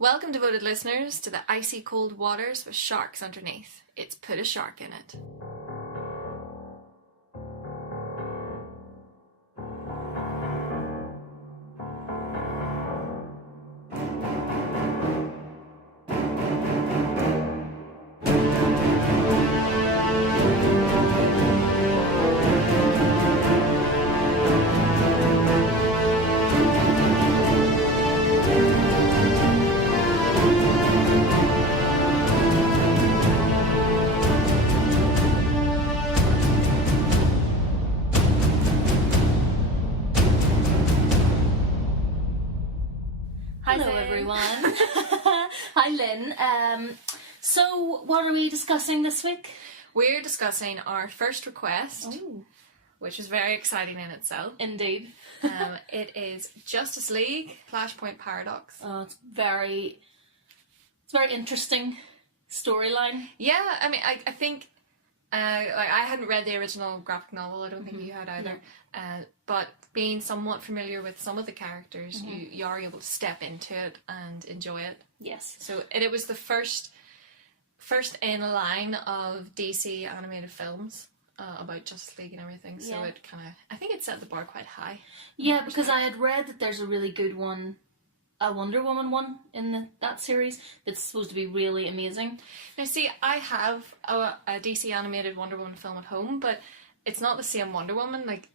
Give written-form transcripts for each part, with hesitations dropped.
Welcome, devoted listeners, to the icy cold waters with sharks underneath. It's Put a Shark in It. Hello everyone. Hi Lynn. So what are we discussing this week? We're discussing our first request, which is very exciting in itself. Indeed. It is Justice League, Flashpoint Paradox. Oh, it's very interesting storyline. Yeah, I mean, I think, I hadn't read the original graphic novel. I don't think you had either. No. But being somewhat familiar with some of the characters, you are able to step into it and enjoy it. Yes. So it was the first in a line of DC animated films about Justice League and everything. So it kind of, I think it set the bar quite high. Yeah, because I had read that there's a really good one, a Wonder Woman one in that series that's supposed to be really amazing. Now see, I have a DC animated Wonder Woman film at home, but it's not the same Wonder Woman. Like,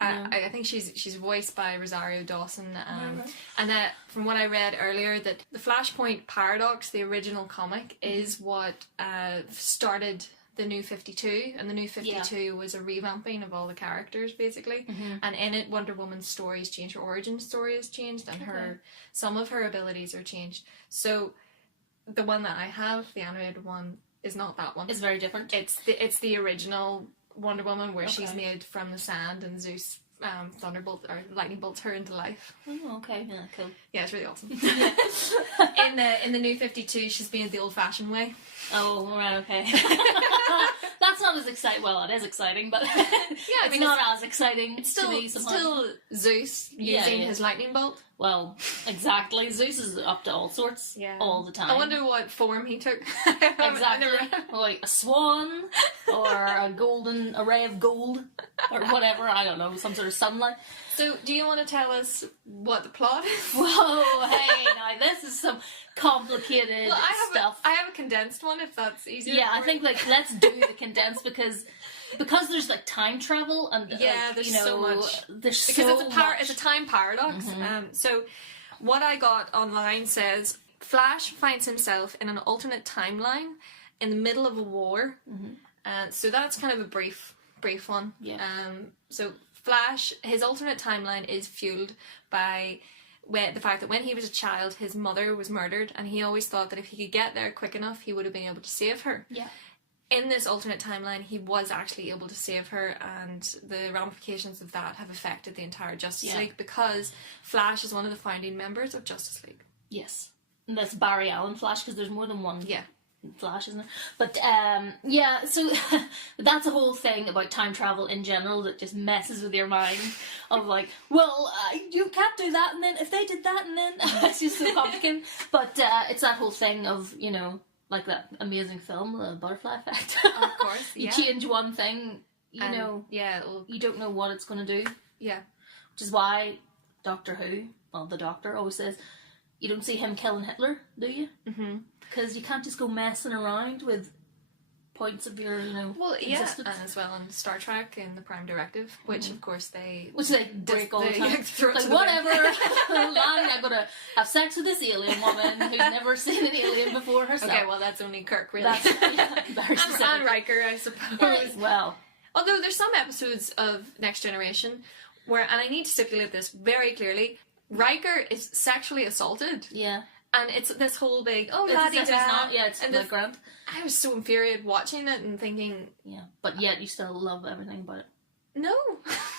I think she's voiced by Rosario Dawson, and that from what I read earlier, that the Flashpoint Paradox, the original comic, is what started the New 52, and the New 52 was a revamping of all the characters basically, and in it Wonder Woman's story has changed, her origin story has changed, and some of her abilities are changed. So the one that I have, the animated one, is not that one. It's very different. It's the original Wonder Woman where she's made from the sand and Zeus thunderbolt or lightning bolts her into life. Oh, okay. Yeah, cool. Yeah, it's really awesome. in the New 52, she's made the old-fashioned way. Oh, right, okay. That's not as exciting. Well, it is exciting, but it's not as exciting. It's still, to me sometimes. Still Zeus using his lightning bolt. Well, exactly. Zeus is up to all sorts all the time. I wonder what form he took. Exactly. Like a swan or a golden array of gold or whatever. I don't know, some sort of sunlight. So, do you want to tell us what the plot is? Whoa, hey, now this is some complicated stuff. I have a condensed one, if that's easier. Yeah, I think let's do the condensed because there's like time travel and there's so much. There's because so much. It's a time paradox. So, what I got online says Flash finds himself in an alternate timeline in the middle of a war. So that's kind of a brief one. Yeah. So Flash, his alternate timeline is fueled by the fact that when he was a child, his mother was murdered, and he always thought that if he could get there quick enough, he would have been able to save her. Yeah. In this alternate timeline, he was actually able to save her, and the ramifications of that have affected the entire Justice League, because Flash is one of the founding members of Justice League. Yes. And that's Barry Allen Flash, because there's more than one. Yeah. Flash, isn't it? But so that's a whole thing about time travel in general that just messes with your mind of like, well, you can't do that, and then if they did that, and then it's just so complicated. But it's that whole thing of, you know, like that amazing film, The Butterfly Effect. Of course, you change one thing, you don't know what it's going to do. Yeah. Which is why Doctor Who, well, the Doctor always says, you don't see him killing Hitler, do you? Because you can't just go messing around with points of your, existence. And as well in Star Trek in the Prime Directive, which of course they break all the time. Like, whatever, I'm gonna have sex with this alien woman who's never seen an alien before herself. Okay, well that's only Kirk, really. That's very specific. And Riker, I suppose. Well, although there's some episodes of Next Generation where, and I need to stipulate this very clearly, Riker is sexually assaulted. Yeah. And it's this whole big, la-di-da. It's like grand. I was so infuriated watching it and thinking... Yeah, but yet you still love everything about it. No.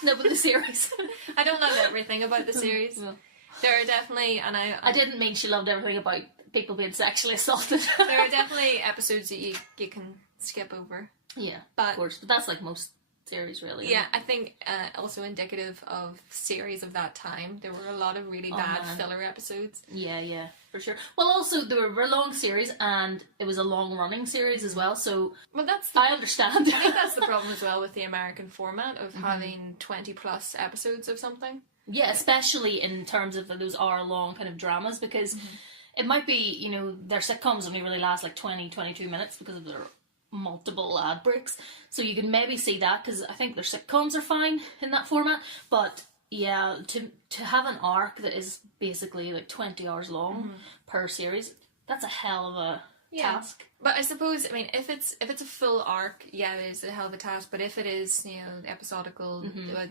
No, but the series. I don't love everything about the series. Well, there are definitely, and I didn't mean she loved everything about people being sexually assaulted. There are definitely episodes that you can skip over. Yeah, of course. But that's like most series, really. Yeah, I think also indicative of series of that time. There were a lot of really bad filler episodes. Yeah, for sure. Well, also, they were a long series, and it was a long-running series as well, so I understand. I think that's the problem as well with the American format of having 20-plus episodes of something. Yeah, especially in terms of those hour-long kind of dramas, because it might be, their sitcoms only really last like 20, 22 minutes because of their multiple ad breaks, so you can maybe see that, because I think their sitcoms are fine in that format, but yeah, to have an arc that is basically like 20 hours long per series, that's a hell of a task. But I suppose, if it's a full arc, yeah, it is a hell of a task, but if it is, episodical,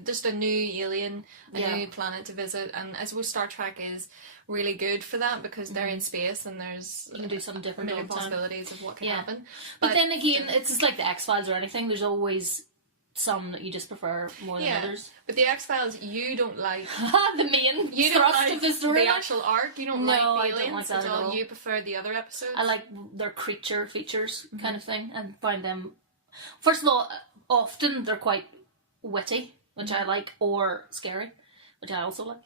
just a new alien, a new planet to visit, and I suppose Star Trek is really good for that, because they're in space and there's you can do something different, million possibilities of what can happen. But then again, it's just like the X-Files or anything, there's always some that you just prefer more than others. But the X-Files, you don't like the main you thrust don't like of the story. The actual arc. You don't like the aliens. I don't like that at all. all. You prefer the other episodes. I like their creature features kind of thing, and find them. First of all, often they're quite witty, which I like, or scary, which I also like.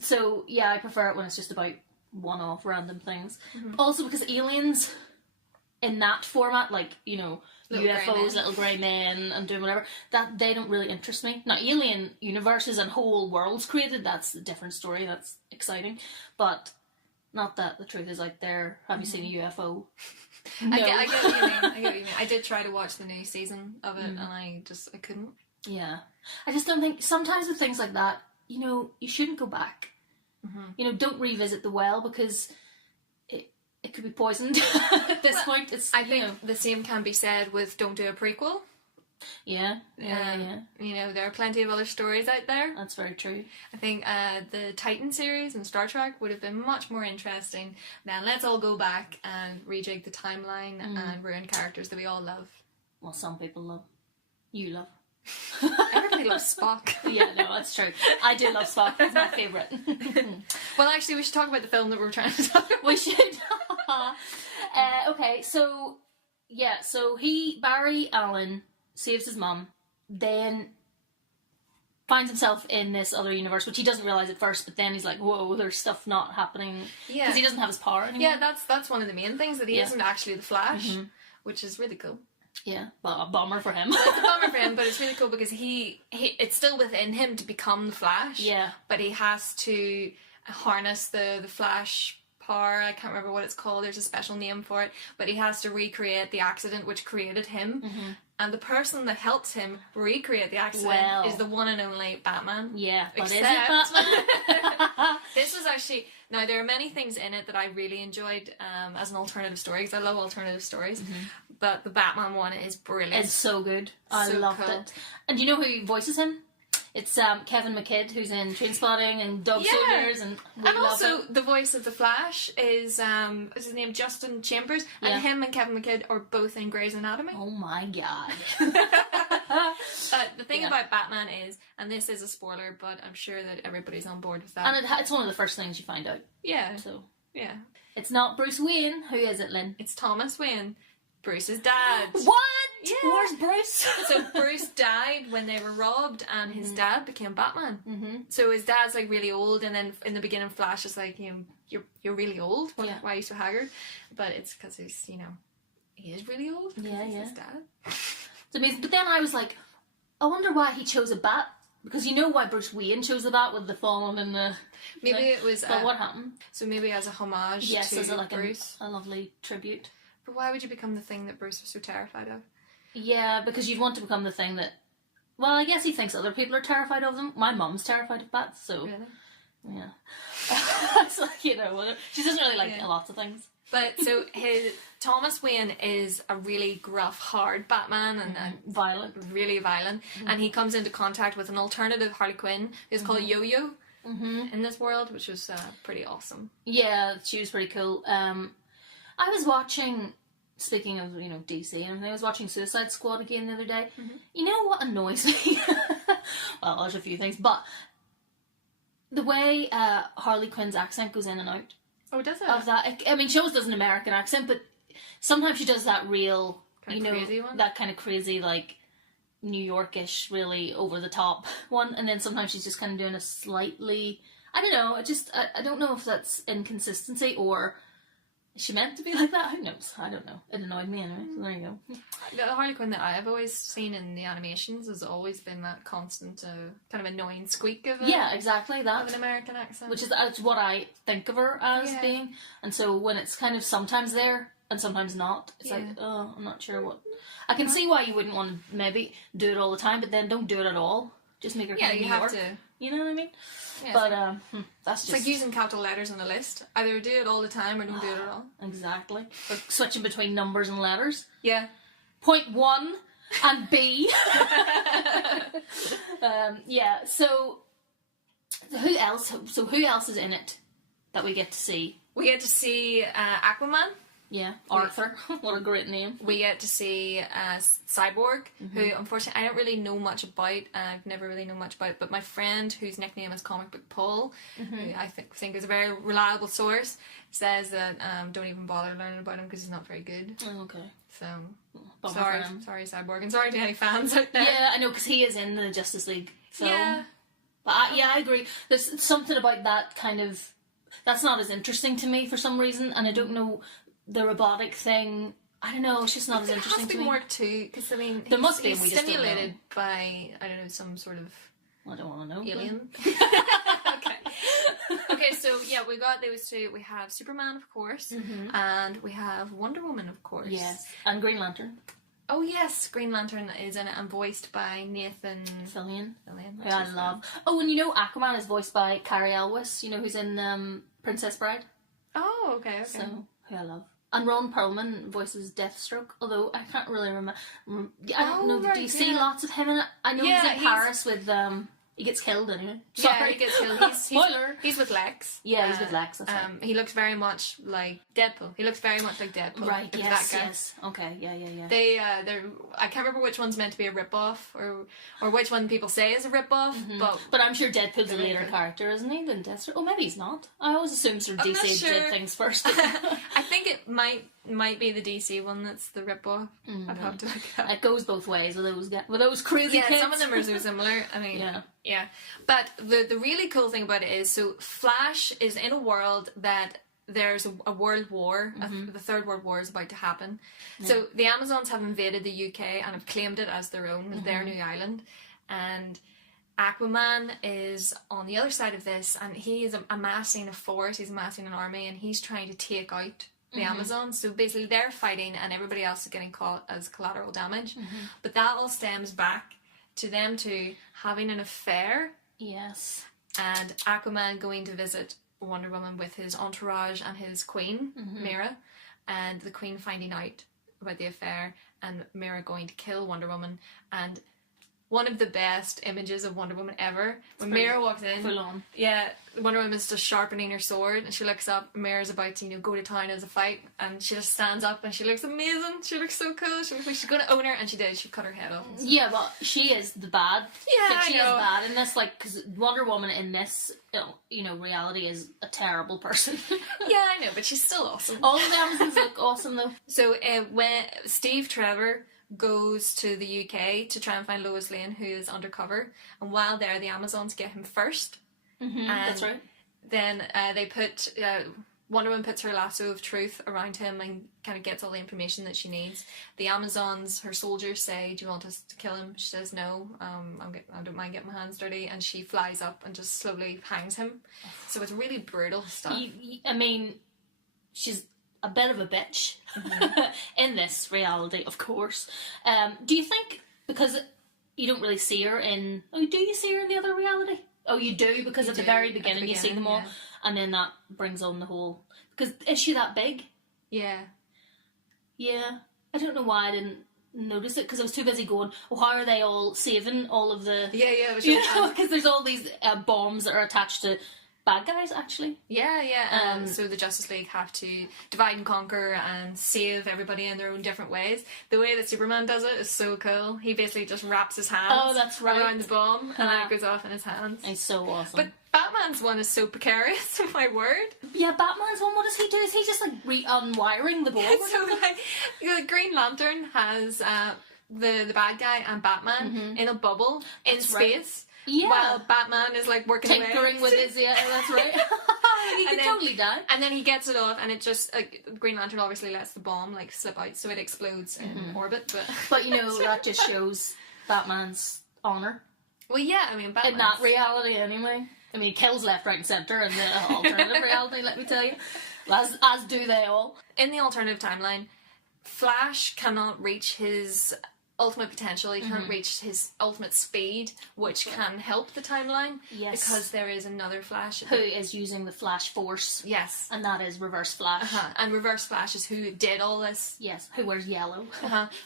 So yeah, I prefer it when it's just about one-off random things. Also because aliens in that format, like Little UFOs, little grey men, and doing whatever, that they don't really interest me. Now, alien universes and whole worlds created, that's a different story, that's exciting, but not that the truth is out there. Have you seen a UFO? No. I get what you mean. I did try to watch the new season of it, and I couldn't. Yeah. I just don't think, sometimes with things like that, you shouldn't go back. Don't revisit the well, because it could be poisoned at this point. I think the same can be said with don't do a prequel. Yeah. There are plenty of other stories out there. That's very true. I think the Titan series and Star Trek would have been much more interesting than let's all go back and rejig the timeline and ruin characters that we all love. Well, some people love. You love. Everybody loves Spock. Yeah, no, that's true. I do love Spock. He's my favourite. Well, actually, we should talk about the film that we're trying to talk about. We should. Okay, so Barry Allen saves his mum, then finds himself in this other universe, which he doesn't realise at first, but then he's like, whoa, there's stuff not happening, because he doesn't have his power anymore. Yeah, that's one of the main things, that he isn't actually the Flash, which is really cool. Yeah, well, a bummer for him. Well, it's a bummer for him, but it's really cool because it's still within him to become the Flash. Yeah. But he has to harness the Flash power. I can't remember what it's called. There's a special name for it. But he has to recreate the accident which created him. And the person that helps him recreate the accident is the one and only Batman. Yeah, but Except, is it Batman? This was actually... Now, there are many things in it that I really enjoyed as an alternative story, because I love alternative stories. But the Batman one is brilliant. It's so good. I loved it. And do you know who voices him? It's Kevin McKidd, who's in Trainspotting and Dog Soldiers, and also the voice of the Flash is his name Justin Chambers, and him and Kevin McKidd are both in Grey's Anatomy. Oh my god! But the thing about Batman is, and this is a spoiler, but I'm sure that everybody's on board with that. And it's one of the first things you find out. Yeah. So yeah, it's not Bruce Wayne. Who is it, Lynn? It's Thomas Wayne, Bruce's dad. What? Yeah. Where's Bruce? So Bruce died when they were robbed, and his dad became Batman. So his dad's like really old, and then in the beginning, Flash is like, you're really old. Why are you so haggard? But it's because he's he is really old. Yeah, His dad. It's amazing. But then I was like, I wonder why he chose a bat. Because you know why Bruce Wayne chose the bat with the fallen and the... Maybe it was... But what happened? So maybe as a homage to as like Bruce. A lovely tribute. But why would you become the thing that Bruce was so terrified of? Yeah, because you'd want to become the thing that... Well, I guess he thinks other people are terrified of them. My mum's terrified of bats, so... Really? Yeah. It's like, she doesn't really like lots of things. But so Thomas Wayne is a really gruff, hard Batman and violent, really violent, and he comes into contact with an alternative Harley Quinn who's called Yo-Yo in this world, which was pretty awesome. Yeah, she was pretty cool. I was watching, speaking of DC and everything, I was watching Suicide Squad again the other day. You know what annoys me? Well, there's a few things, but the way Harley Quinn's accent goes in and out. Oh, does it? Of that, I mean, she always does an American accent, but sometimes she does that real, kind of crazy one? That kind of crazy, like, New York-ish, really over the top one, and then sometimes she's just kind of doing a slightly, I don't know, I don't know if that's inconsistency or is she meant to be like that? Who knows? I don't know. It annoyed me anyway, so there you go. The Harley Quinn that I have always seen in the animations has always been that constant kind of annoying squeak of exactly that. Of an American accent. Which is what I think of her as being. And so when it's kind of sometimes there and sometimes not, it's like, oh, I'm not sure what. I can see why you wouldn't want to maybe do it all the time, but then don't do it at all. Just make her kind of New York. You know what I mean? Yeah, but that's just... It's like using capital letters on a list. Either do it all the time or don't do it at all. Exactly. Or switching between numbers and letters. Yeah. Point 1 and B. So who else is in it that we get to see? We get to see Aquaman. Yeah, Arthur. What a great name. We get to see Cyborg, who unfortunately I don't really know much about. I've never really known much about, but my friend, whose nickname is Comic Book Paul, who I think is a very reliable source, says that don't even bother learning about him because he's not very good. Oh, okay. So, sorry Cyborg, and sorry to any fans out there. Yeah, I know, because he is in the Justice League film. Yeah. But I agree. There's something about that kind of... That's not as interesting to me for some reason, and I don't know... The robotic thing, I don't know, it's just not as interesting to me. There must be more too, because I mean, there must be, he's stimulated by, I don't know, some sort of I don't want to know. Alien. Okay, so yeah, we got those two. We have Superman, of course, and we have Wonder Woman, of course. Yes, and Green Lantern. Oh yes, Green Lantern is in it and voiced by Nathan Fillion. Who I love. Oh, and you know Aquaman is voiced by Carrie Elwes, you know, who's in Princess Bride. Oh, okay. So, who I love. And Ron Perlman voices Deathstroke, although I can't really remember. I don't know. Right, do you see lots of him in it? I know he's in Paris with he gets killed anyway. Sorry. Yeah, he gets killed. Spoiler. He's with Lex. Yeah, he's with Lex. That's right. He looks very much like Deadpool. He looks very much like Deadpool. Right. Yes. That guy. Yes. Okay. Yeah. They're. I can't remember which one's meant to be a rip-off or which one people say is a rip-off. But I'm sure Deadpool's a later character, isn't he? Than Deathstroke. Oh, maybe he's not. I always assume sort of DC did things first. I think it might be the DC one that's the rip-off. I'd have to look it up. It goes both ways with those crazy kids. Some of them are so similar. I mean, yeah. But the really cool thing about it is, so Flash is in a world that there's a world war. The Third World War is about to happen. Yeah. So the Amazons have invaded the UK and have claimed it as their own, as their new island. And Aquaman is on the other side of this, and he is amassing a force, he's amassing an army, and he's trying to take out the Amazons. So basically they're fighting and everybody else is getting caught as collateral damage. But that all stems back to them two having an affair. Yes. And Aquaman going to visit Wonder Woman with his entourage and his queen, Mera, and the queen finding out about the affair and Mera going to kill Wonder Woman. And one of the best images of Wonder Woman ever, when Mera walks in, full on. Yeah, Wonder Woman's just sharpening her sword and she looks up, Mera's about to, go to town as a fight, and she just stands up and she looks amazing. She looks so cool. She looks like she's going to own her, and she did. She cut her head off. Yeah, but she is the bad. Yeah, she is bad in this, because Wonder Woman in this, reality is a terrible person. Yeah, I know, but she's still awesome. All of the Amazons look awesome though. So when Steve Trevor goes to the UK to try and find Lois Lane, who is undercover, and while there the Amazons get him first. That's right. Then they put Wonder Woman puts her lasso of truth around him and kind of gets all the information that she needs. The Amazons, her soldiers, say, "Do you want us to kill him?" She says, "No, I don't mind getting my hands dirty," and she flies up and just slowly hangs him. So it's really brutal stuff. I mean, she's a bit of a bitch in this reality, of course. Do you think, because you don't really see her in... Oh, do you see her in the other reality? Oh, you do, because at the very beginning you see them all, and then that brings on the whole... Because is she that big? Yeah. Yeah. I don't know why I didn't notice it, because I was too busy going, how are they all saving all of the... Yeah. Because there's all these bombs that are attached to... bad guys, actually. Yeah. So the Justice League have to divide and conquer and save everybody in their own different ways. The way that Superman does it is so cool. He basically just wraps his hands around the bomb and then it goes off in his hands. It's so awesome. But Batman's one is so precarious, my word. Yeah, Batman's one, what does he do? Is he just unwiring the bomb? So Green Lantern has the bad guy and Batman in a bubble in space. Yeah. While Batman is like working tinkering with his, that's right. He could totally die. And then he gets it off, and it just Green Lantern obviously lets the bomb like slip out, so it explodes in orbit. But you know, that just shows Batman's honor. Well, yeah, I mean, Batman's... in that reality anyway. I mean, he kills left, right, and centre in the alternative reality. Let me tell you, as do they all. In the alternative timeline, Flash cannot reach his ultimate potential. He can't reach his ultimate speed, which can help the timeline. Yes. Because there is another Flash who is using the Flash Force. Yes. And that is Reverse Flash. And Reverse Flash is who did all this. Yes. Who wears yellow.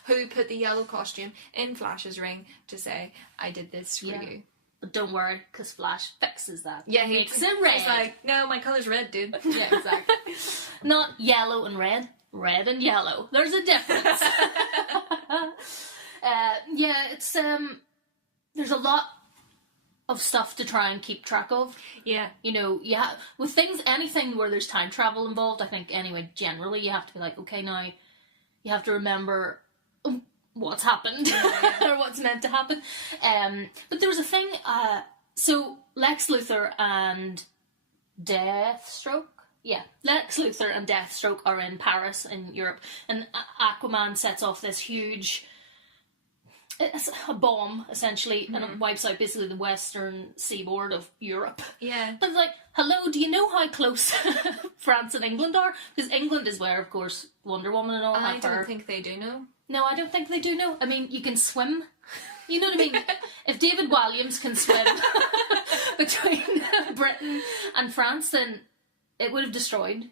Who put the yellow costume in Flash's ring to say, I did this for you. But don't worry, because Flash fixes that. Yeah, he makes it red. He's like, no, my colour's red, dude. Yeah, exactly. Not yellow and red. Red and yellow. There's a difference. It's there's a lot of stuff to try and keep track of. Yeah. You know, with things, anything where there's time travel involved, I think anyway, generally you have to be like, okay, now you have to remember what's happened or what's meant to happen. But there was a thing, so Lex Luthor and Deathstroke? Yeah, Lex Luthor and Deathstroke are in Paris in Europe, and Aquaman sets off this huge... It's a bomb, essentially, and it wipes out basically the western seaboard of Europe. Yeah. But it's like, hello, do you know how close France and England are? Because England is where, of course, Wonder Woman and all that I don't think they do know. No, I don't think they do know. I mean, you can swim. You know what I mean? If David Walliams can swim between Britain and France, then it would have destroyed.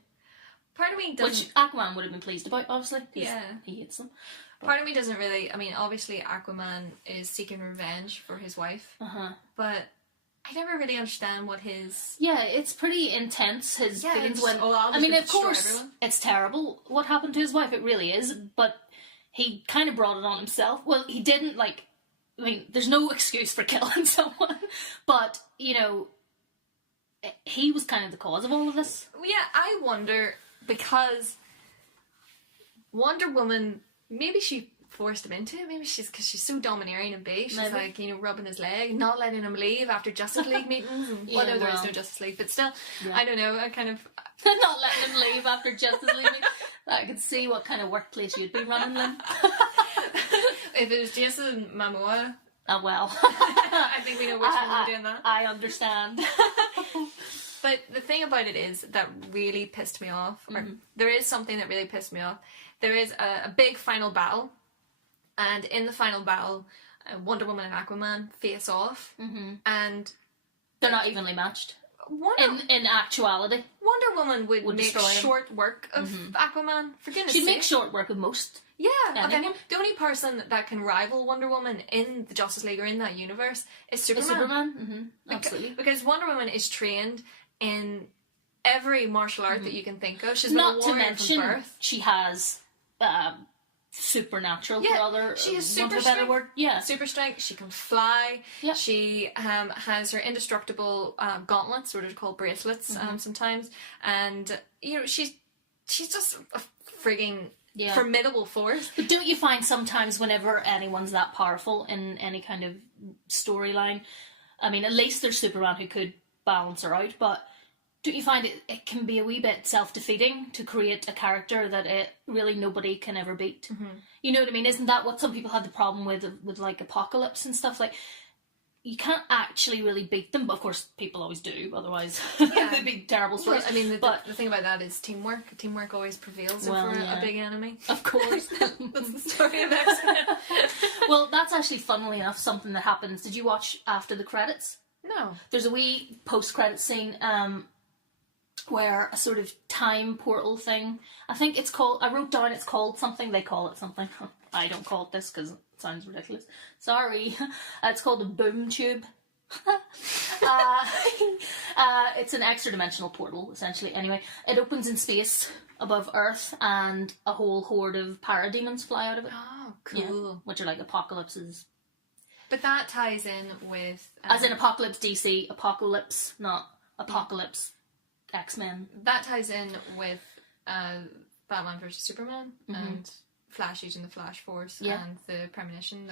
Part of me doesn't... Which Aquaman would have been pleased about, obviously. Yeah. He hates them. Part of me doesn't really... I mean, obviously Aquaman is seeking revenge for his wife. But I never really understand what his... Yeah, it's pretty intense, his feelings when... I mean, of course, it's terrible what happened to his wife, it really is, but he kind of brought it on himself. Well, he didn't, I mean, there's no excuse for killing someone, but, you know, he was kind of the cause of all of this. Yeah, I wonder, because Wonder Woman... Maybe she forced him into it. Maybe because she's so domineering and big. She's like, you know, rubbing his leg, not letting him leave after Justice League meetings. And, there is no Justice League, but still, I don't know. I kind of not letting him leave after Justice League meetings. I could see what kind of workplace you'd be running, Lynn. If it was Jason Momoa, well, I think we know which one we're doing that. I understand. But the thing about it is that really pissed me off. Or there is something that really pissed me off. There is a big final battle, and in the final battle, Wonder Woman and Aquaman face off, and they're not evenly matched. In actuality, Wonder Woman would make short work of Aquaman. For goodness' sake, she'd make short work of most. Yeah, okay. The only person that can rival Wonder Woman in the Justice League or in that universe is Superman. Absolutely, because Wonder Woman is trained in every martial art that you can think of. She's not been a warrior to mention from birth. She has supernatural. She is super better word. Yeah, super strength. She can fly. Yeah. She has her indestructible gauntlets, or they're called bracelets sometimes, and you know she's just a frigging formidable force. But don't you find sometimes whenever anyone's that powerful in any kind of storyline, I mean, at least there's Superman who could balance her out, but don't you find it can be a wee bit self-defeating to create a character that really nobody can ever beat? You know what I mean? Isn't that what some people had the problem with like Apocalypse and stuff? Like, you can't actually really beat them, but of course people always do, otherwise they'd be terrible stories. Well, I mean, the thing about that is teamwork. Teamwork always prevails over a big enemy. Of course. That's the story of X-Men. Well, that's actually, funnily enough, something that happens. Did you watch after the credits? No. There's a wee post-credit scene where a sort of time portal thing, I think it's called, I wrote down it's called something, they call it something. I don't call it this because it sounds ridiculous. Sorry. It's called a boom tube. It's an extra dimensional portal, essentially. Anyway, it opens in space above Earth, and a whole horde of parademons fly out of it. Oh, cool. Yeah, which are like Apocalypse's. But that ties in with... as in Apocalypse DC, Apocalypse, not Apocalypse X-Men. That ties in with Batman vs Superman and Flash using the Flash Force and the premonition.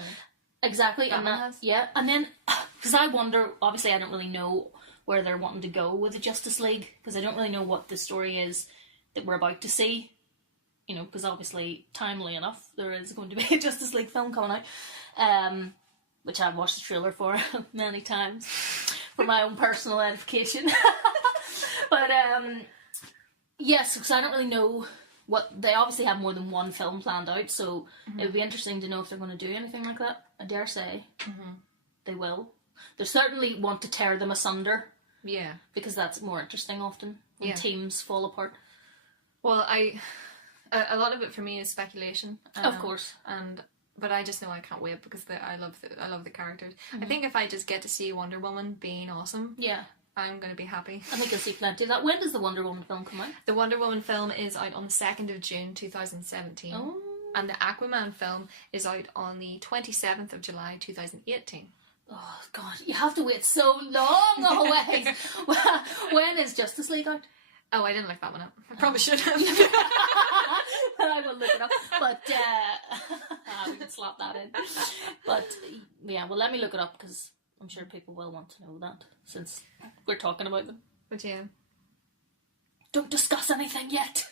Exactly, and and then because I wonder, obviously, I don't really know where they're wanting to go with the Justice League, because I don't really know what the story is that we're about to see. You know, because obviously, timely enough, there is going to be a Justice League film coming out, which I've watched the trailer for many times for my own personal edification. But yes, because I don't really know what they obviously have more than one film planned out, so it would be interesting to know if they're going to do anything like that. I dare say they will. They certainly want to tear them asunder. Yeah, because that's more interesting often when teams fall apart. Well, a lot of it for me is speculation, of course, but I just know I can't wait because I love the characters. I think if I just get to see Wonder Woman being awesome, I'm going to be happy. I think you'll see plenty of that. When does the Wonder Woman film come out? The Wonder Woman film is out on the 2nd of June 2017. Oh. And the Aquaman film is out on the 27th of July 2018. Oh, God. You have to wait so long always. When is Justice League out? Oh, I didn't look that one up. I probably should have. I will look it up. But, we can slot that in. But, yeah, well, let me look it up because I'm sure people will want to know that since we're talking about them. But yeah. Don't discuss anything yet.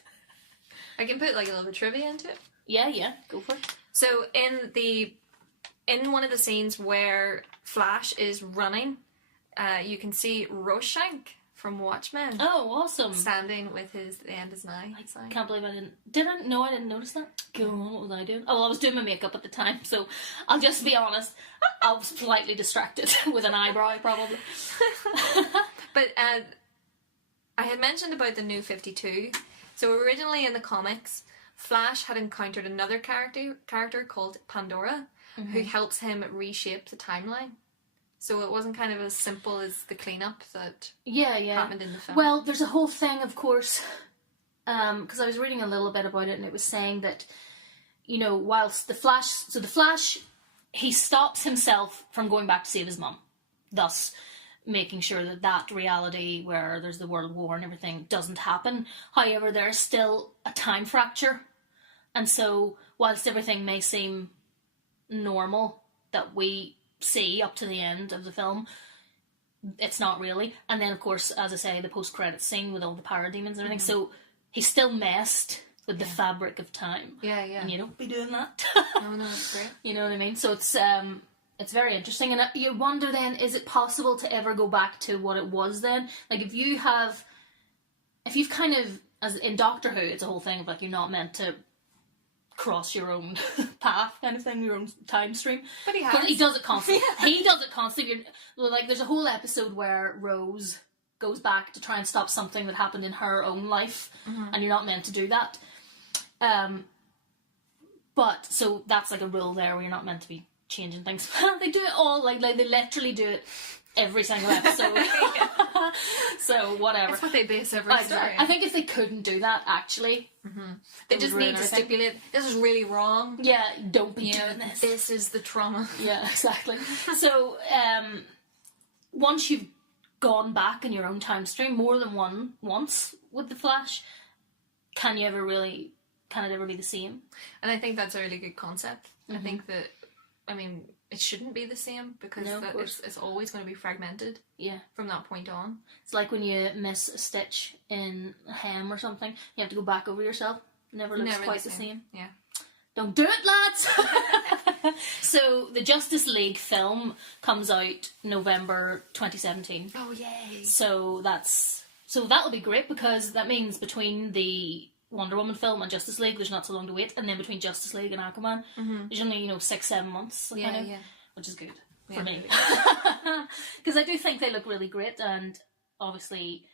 I can put like a little bit of trivia into it. Yeah, go for it. So in one of the scenes where Flash is running, you can see Rorschach from Watchmen. Oh, awesome! Standing with the end is nigh. I can't believe I didn't notice that. Go on, what was I doing? Oh, well, I was doing my makeup at the time, so I'll just be honest. I was slightly distracted with an eyebrow, probably. But I had mentioned about the New 52. So originally in the comics, Flash had encountered another character called Pandora, who helps him reshape the timeline. So it wasn't kind of as simple as the cleanup that happened in the film. Well, there's a whole thing, of course, because I was reading a little bit about it, and it was saying that, you know, whilst the Flash, he stops himself from going back to save his mum, thus making sure that reality where there's the world war and everything doesn't happen. However, there's still a time fracture, and so whilst everything may seem normal that we see up to the end of the film, it's not really. And then, of course, as I say, the post-credits scene with all the parademons and everything, so he's still messed with the fabric of time. Yeah. And you don't be doing that. No, it's great. You know what I mean? So it's very interesting, and you wonder then, is it possible to ever go back to what it was then? Like, if you've kind of, as in Doctor Who, it's a whole thing of like, you're not meant to cross your own path kind of thing, your own time stream. But he has. But he does it constantly. He does it constantly. Like, there's a whole episode where Rose goes back to try and stop something that happened in her own life, and you're not meant to do that. But, so that's like a rule there where you're not meant to be changing things. They do it all, like they literally do it every single episode. So whatever. That's what they base every story. I think if they couldn't do that, actually, they just need to stipulate, this is really wrong. Yeah, don't be doing this. This is the trauma. Yeah, exactly. So once you've gone back in your own time stream more than once with the Flash, can it ever be the same? And I think that's a really good concept. I think that, I mean, it shouldn't be the same because it's always going to be fragmented. Yeah. From that point on. It's like when you miss a stitch in a hem or something, you have to go back over yourself. Never looks quite the same. Yeah. Don't do it, lads! So, the Justice League film comes out November 2017. Oh, yay! So that'll be great because that means between the Wonder Woman film and Justice League, there's not so long to wait, and then between Justice League and Aquaman, there's only 6-7 months, which is good for me, because I do think they look really great. And obviously,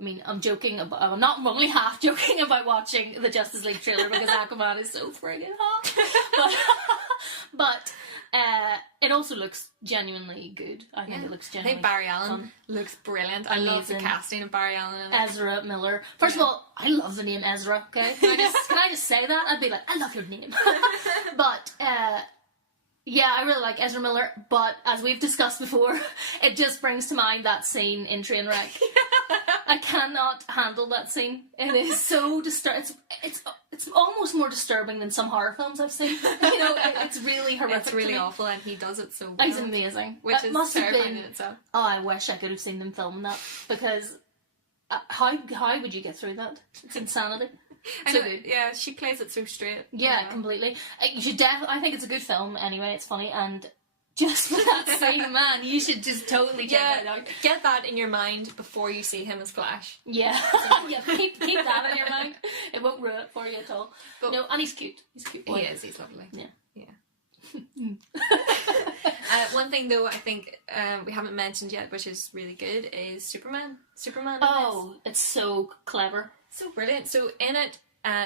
I mean, I'm only half joking about watching the Justice League trailer because Aquaman is so friggin' hot, but it also looks genuinely good. I think it looks genuinely I think Barry Allen looks brilliant. I love the casting of Barry Allen in it. Ezra Miller. First of all, I love the name Ezra, okay? Can I just say that? I'd be like, I love your name. But, I really like Ezra Miller, but as we've discussed before, it just brings to mind that scene in Trainwreck. I cannot handle that scene. It is so disturbing. It's It's almost more disturbing than some horror films I've seen. You know, it's really horrific. It's really awful, and he does it so well. He's amazing. Which is terrifying in itself. Oh, I wish I could have seen them film that, because how would you get through that? It's insanity. So good. Yeah, she plays it so straight. Yeah, completely. You should I think it's a good film anyway. It's funny, and just for that scene, man, you should just totally check it out. Get that in your mind before you see him as Flash. Yeah, yeah. Keep that in your mind. It won't ruin it for you at all. But no, and he's cute. He's a cute boy. He is. He's lovely. Yeah. One thing though, I think we haven't mentioned yet, which is really good, is Superman. It's so clever. So brilliant. So in it,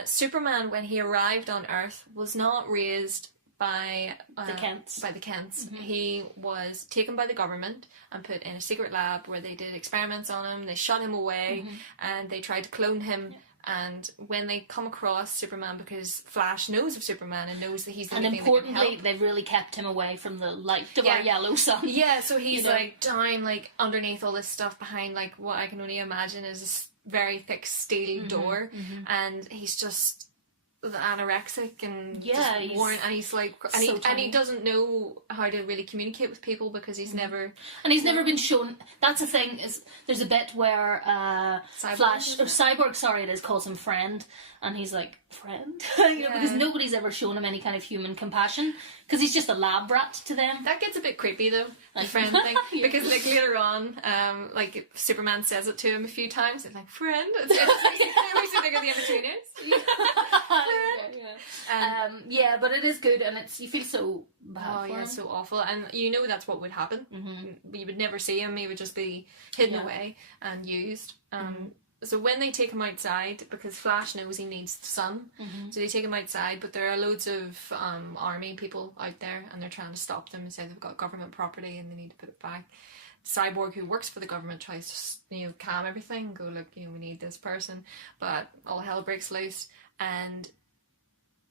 Superman, when he arrived on Earth, was not raised by the Kents. Mm-hmm. He was taken by the government and put in a secret lab where they did experiments on him. They shot him away, and they tried to clone him. Yeah. And when they come across Superman, because Flash knows of Superman and knows that he's the only thing that can help. And importantly, they've really kept him away from the light of our yellow sun. Yeah, so he's like down, like underneath all this stuff, behind like what I can only imagine is this very thick steel door, and he's just anorexic and just worn, and he's like, and he doesn't know how to really communicate with people because he's never been shown. That's the thing, is there's a bit where Cyborg calls him friend, and he's like, friend? Because nobody's ever shown him any kind of human compassion, because he's just a lab rat to them. That gets a bit creepy though, like, the friend thing, because like later on, like Superman says it to him a few times, it's like, friend? It's always so big of the in-betweeners. But it is good, and you feel so bad for him. It's so awful, and you know that's what would happen. You would never see him; he would just be hidden away and used. So when they take him outside, because Flash knows he needs the sun, so they take him outside, but there are loads of army people out there, and they're trying to stop them and say they've got government property and they need to put it back. Cyborg, who works for the government, tries to calm everything, go, look, we need this person, but all hell breaks loose, and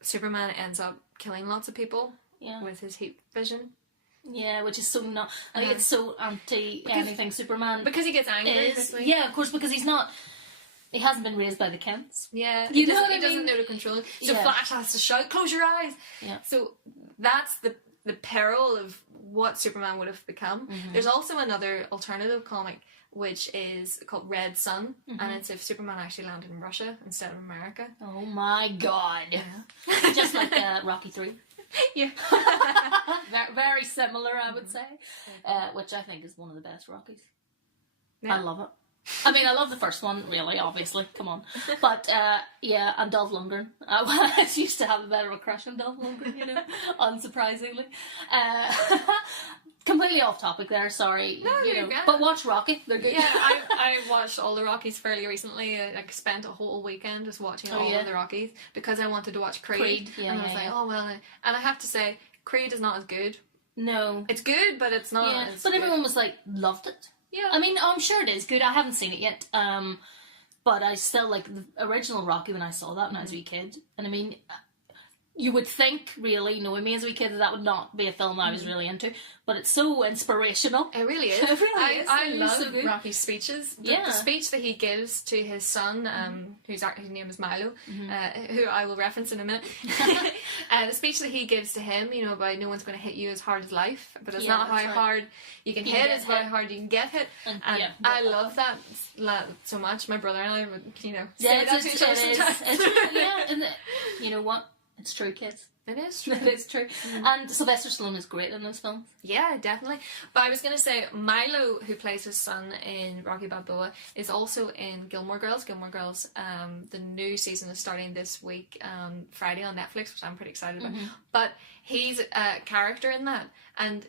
Superman ends up killing lots of people with his heat vision. Yeah, which is so not. I think it's so anti anything Superman, because he gets angry. Yeah, of course, because he's not. He hasn't been raised by the Kents. Yeah, he doesn't know to control him. So Flash has to shout, "Close your eyes!" Yeah. So that's the peril of what Superman would have become. There's also another alternative comic which is called Red Sun, and it's if Superman actually landed in Russia instead of America. Oh my god! Yeah. Just like Rocky 3. Yeah. Very similar, I would say. Which I think is one of the best Rockies. Yeah. I love it. I mean, I love the first one, really, obviously. Come on. But, and Dolph Lundgren. I used to have a bit of a crush on Dolph Lundgren, unsurprisingly. Completely off topic there, sorry. No, but watch Rocky, they're good. Yeah, I watched all the Rockies fairly recently. I spent a whole weekend just watching all of the Rockies because I wanted to watch Creed. And I was like, oh well. And I have to say, Creed is not as good. No. It's good, but it's not as But good. everyone was like, loved it. Yeah. I mean, I'm sure it is good. I haven't seen it yet. But I still like the original Rocky when I saw that when I was a wee kid. And I mean, you would think, really, knowing me as a wee kid, that would not be a film I was really into. But it's so inspirational. It really is. It really is. I love Rocky's speeches. The speech that he gives to his son, whose name is Milo, who I will reference in a minute. The speech that he gives to him, about no one's going to hit you as hard as life, but it's not how hard you can hit, it's how hard you can get hit. And I love that so much. My brother and I would, say that to each other sometimes. And you know what? It's true, kids. It is true. It is true. And Sylvester Stallone is great in those films. Yeah, definitely. But I was going to say, Milo, who plays his son in Rocky Balboa, is also in Gilmore Girls. Gilmore Girls, the new season is starting this week, Friday on Netflix, which I'm pretty excited about. But he's a character in that. And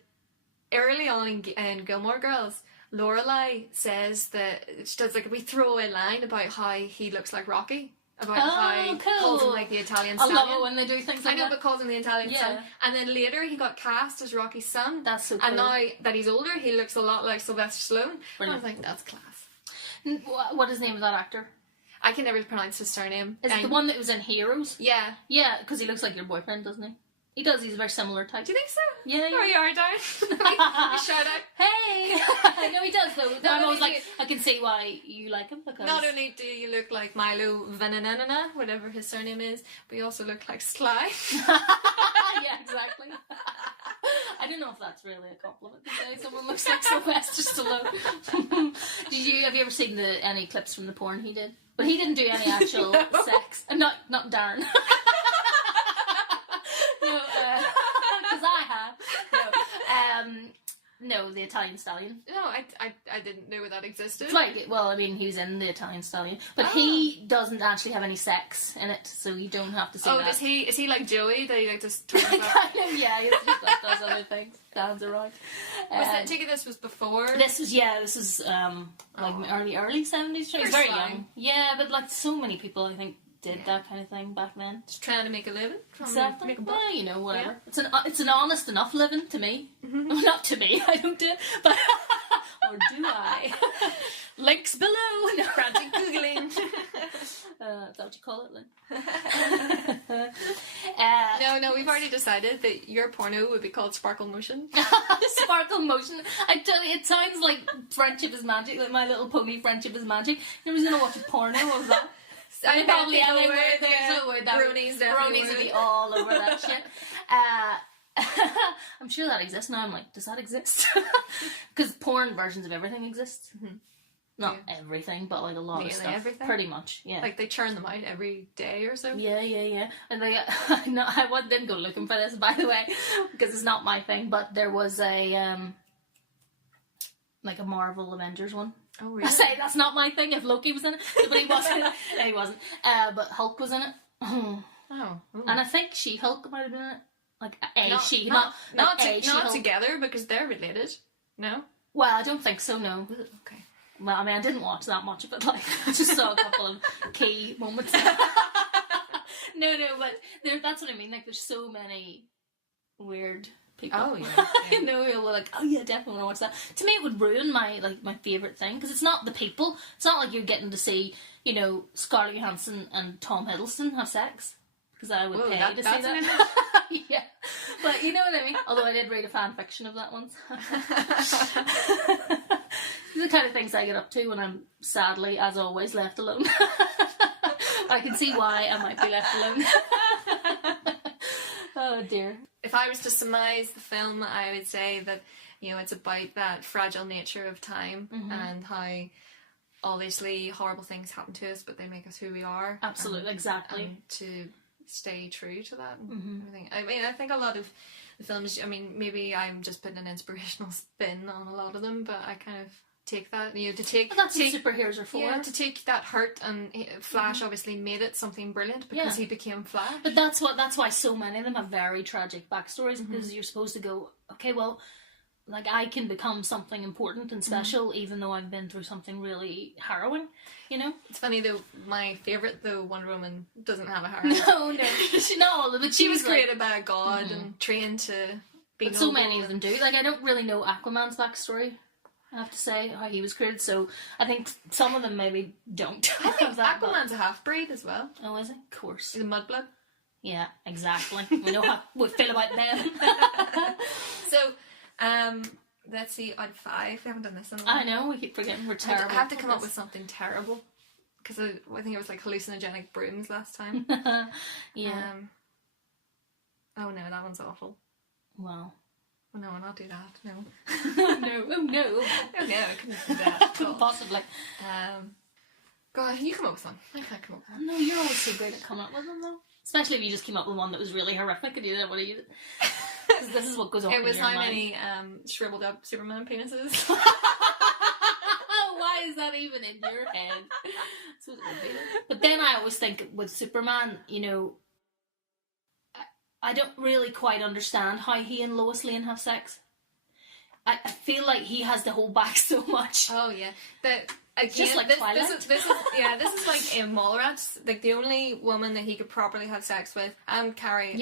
early on in Gilmore Girls, Lorelai says that she does like a wee throwaway line about how he looks like Rocky. About how he calls him like the Italian stallion. I love it when they do things like that. I know, but calls him the Italian son. And then later he got cast as Rocky's son. That's so cool. And now that he's older, he looks a lot like Sylvester Stallone. And I was like, that's class. What is the name of that actor? I can never pronounce his surname. Is it the one that was in Heroes? Yeah. Yeah, because he looks like your boyfriend, doesn't he? He does. He's a very similar type. Do you think so? Yeah. There you are, Darren. A shout out. Hey! No, he does though. I'm always like, I can see why you like him because... Not only do you look like Milo Venenana, whatever his surname is, but you also look like Sly. Yeah, exactly. I don't know if that's really a compliment to say someone looks like Sylvester Stallone. Have you ever seen any clips from the porn he did? But he didn't do any actual sex. Not Darren. No, because I have. No, the Italian Stallion. No, I didn't know that existed. It's like, well, I mean, he was in the Italian Stallion, but he doesn't actually have any sex in it, so you don't have to see that. Is he like Joey? That he like just turns up? Kind of, yeah, he just like does other things. Sounds alright. This was before? This was like early 70s. He was very young. Yeah, but like so many people, I think, did that kind of thing back then. Just trying to make a living. Exactly. Well, you know, whatever. Yeah. It's an honest enough living to me. Mm-hmm. Well, not to me. I don't do it, but or do I? Links below. No. Frantic googling. Is that what you call it, Lynn? No, we've already decided that your porno would be called Sparkle Motion. Sparkle Motion. I tell you, it sounds like Friendship is Magic, like My Little Pony Friendship is Magic. You ever gonna watch a porno of that? I probably people would. would. There's a word that Bronies would be all over that shit. I'm sure that exists now. I'm like, does that exist? Because porn versions of everything exist. Mm-hmm. Not everything, but like a lot of stuff. Everything? Pretty much, yeah. Like they churn them out every day or so. Yeah. And they, I didn't go looking for this, by the way, because it's not my thing. But there was a like a Marvel Avengers one. Oh, really? I say that's not my thing. If Loki was in it, but he wasn't. No, he wasn't. But Hulk was in it. Oh. And I think She-Hulk might have been in it. Like not together because they're related. No. Well, I don't think so. No. Okay. Well, I mean, I didn't watch that much of it. Like, I just saw a couple of key moments. No, but that's what I mean. Like, there's so many weird people. Oh yeah. You know, we're like, oh yeah, definitely want to watch that. To me, it would ruin my favorite thing because it's not the people. It's not like you're getting to see, you know, Scarlett Johansson and Tom Hiddleston have sex because I would pay to see that. Yeah, but you know what I mean. Although I did read a fan fiction of that once. These are the kind of things I get up to when I'm sadly, as always, left alone. I can see why I might be left alone. Oh dear. If I was to surmise the film, I would say that, you know, it's about that fragile nature of time and how obviously horrible things happen to us, but they make us who we are. Absolutely, exactly. And to stay true to that. I mean, I think a lot of the films, I mean, maybe I'm just putting an inspirational spin on a lot of them, but I kind of take that, you know, to take... Well, that's what superheroes are for. Yeah, to take that hurt, and Flash obviously made it something brilliant because he became Flash. But that's why so many of them have very tragic backstories, because you're supposed to go, okay, well, like, I can become something important and special even though I've been through something really harrowing, you know? It's funny though, my favourite though, Wonder Woman, doesn't have a harrowing. No, but she was created by a god and trained to be But so many of them do. Like, I don't really know Aquaman's backstory, I have to say, how he was created, so I think some of them maybe don't. I think Aquaman's a half-breed as well. Oh, is it? Of course. He's a mudblood. Yeah, exactly. We know how we feel about them. So, let's see, out of 5, we haven't done this in a while. I know, we keep forgetting we're terrible. I have to come up with something terrible, because I think it was like hallucinogenic brooms last time. Yeah. Oh no, that one's awful. Wow. Oh no, I'll not do that, no. No, oh no. Oh no, I couldn't do that. Couldn't possibly. God, you come up with one. I can't come up with one. No, you're always so great at coming up with them though. Especially if you just came up with one that was really horrific and you didn't want to use it. This is what goes on in your mind. It was how many shriveled up Superman penises. Why is that even in your head? But then I always think with Superman, you know, I don't really quite understand how he and Lois Lane have sex. I feel like he has to hold back so much. Oh yeah, that again, just like Twilight. This is like in Mallrats. Like the only woman that he could properly have sex with and carry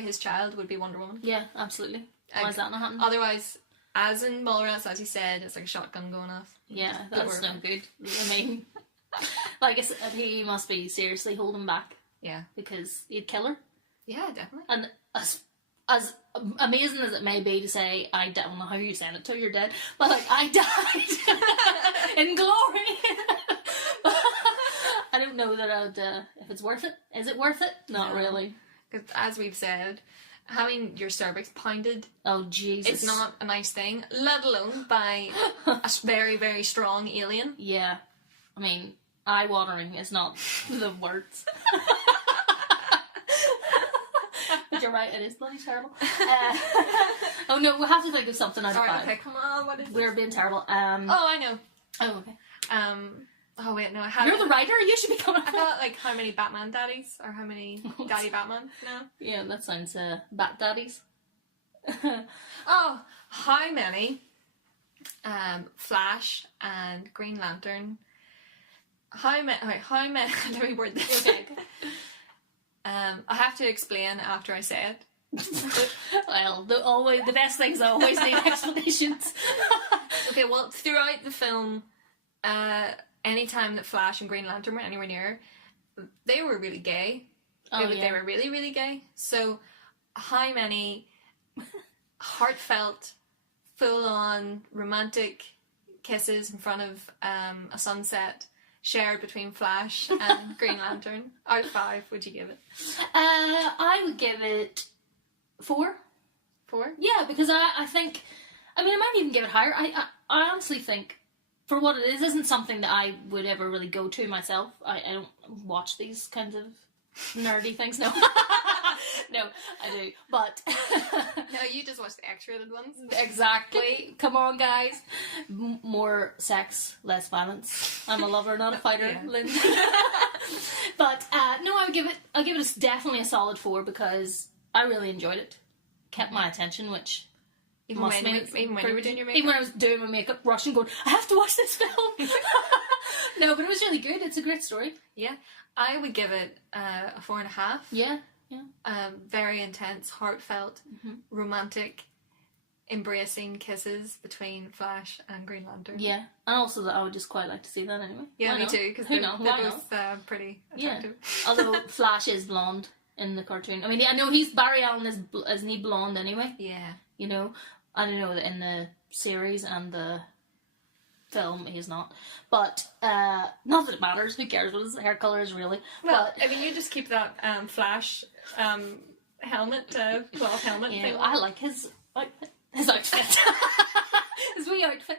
his child would be Wonder Woman. Yeah, absolutely. Why is that not happening? Otherwise, as in Mallrats, as you said, it's like a shotgun going off. Yeah, that's no good. I mean, like he must be seriously holding back. Yeah, because he'd kill her. Yeah, definitely. And as amazing as it may be to say, I don't know how you said it till you're dead, but like, I died in glory. I don't know that I'd, if it's worth it. Is it worth it? Not really. Because as we've said, having your cervix pounded, oh Jesus, it's not a nice thing, let alone by a very, very strong alien. Yeah. I mean, eye-watering is not the words. But you're right, it is bloody terrible. Oh no, we'll have to think of something out of 5. Okay, come on, what is We're being terrible. Oh, I know. Oh, okay. Oh wait, no, I had. You're the writer. You should be coming. I thought like how many Batman daddies or how many Daddy Batman? No. Yeah, that sounds bat daddies. Oh, how many? Flash and Green Lantern. How many? How many? Let me word this. Okay. I have to explain after I say it. Well, the best things always need explanations. Okay, well, throughout the film, anytime that Flash and Green Lantern were anywhere near, they were really gay. They were really, really gay. So, how many heartfelt, full-on, romantic kisses in front of a sunset shared between Flash and Green Lantern? Out of 5, would you give it? I would give it 4. 4? Yeah, because I think, I mean, I might even give it higher. I honestly think, for what it is, isn't something that I would ever really go to myself. I don't watch these kinds of nerdy things. No. No, I do. But no, you just watch the X-rated ones. Exactly. Come on, guys. More sex, less violence. I'm a lover, not a fighter, yeah. Lynn. But no, I'll give it definitely a solid 4 because I really enjoyed it. Kept my attention, which even when you were doing your makeup? Even when I was doing my makeup, rushing, going, I have to watch this film. No, but it was really good. It's a great story. Yeah. I would give it a 4.5. Yeah. Yeah. Very intense, heartfelt, romantic, embracing kisses between Flash and Green Lantern. Yeah, and also that I would just quite like to see that anyway. Yeah, me too, because they're both pretty attractive. Yeah. Although Flash is blonde in the cartoon. I mean, I know Barry Allen isn't he blonde anyway? Yeah. You know, I don't know that in the series and the film he's not, but not that it matters. Who cares what his hair color is really? Well, I mean, you just keep that Flash helmet, cloth helmet thing. I like his outfit. His wee outfit.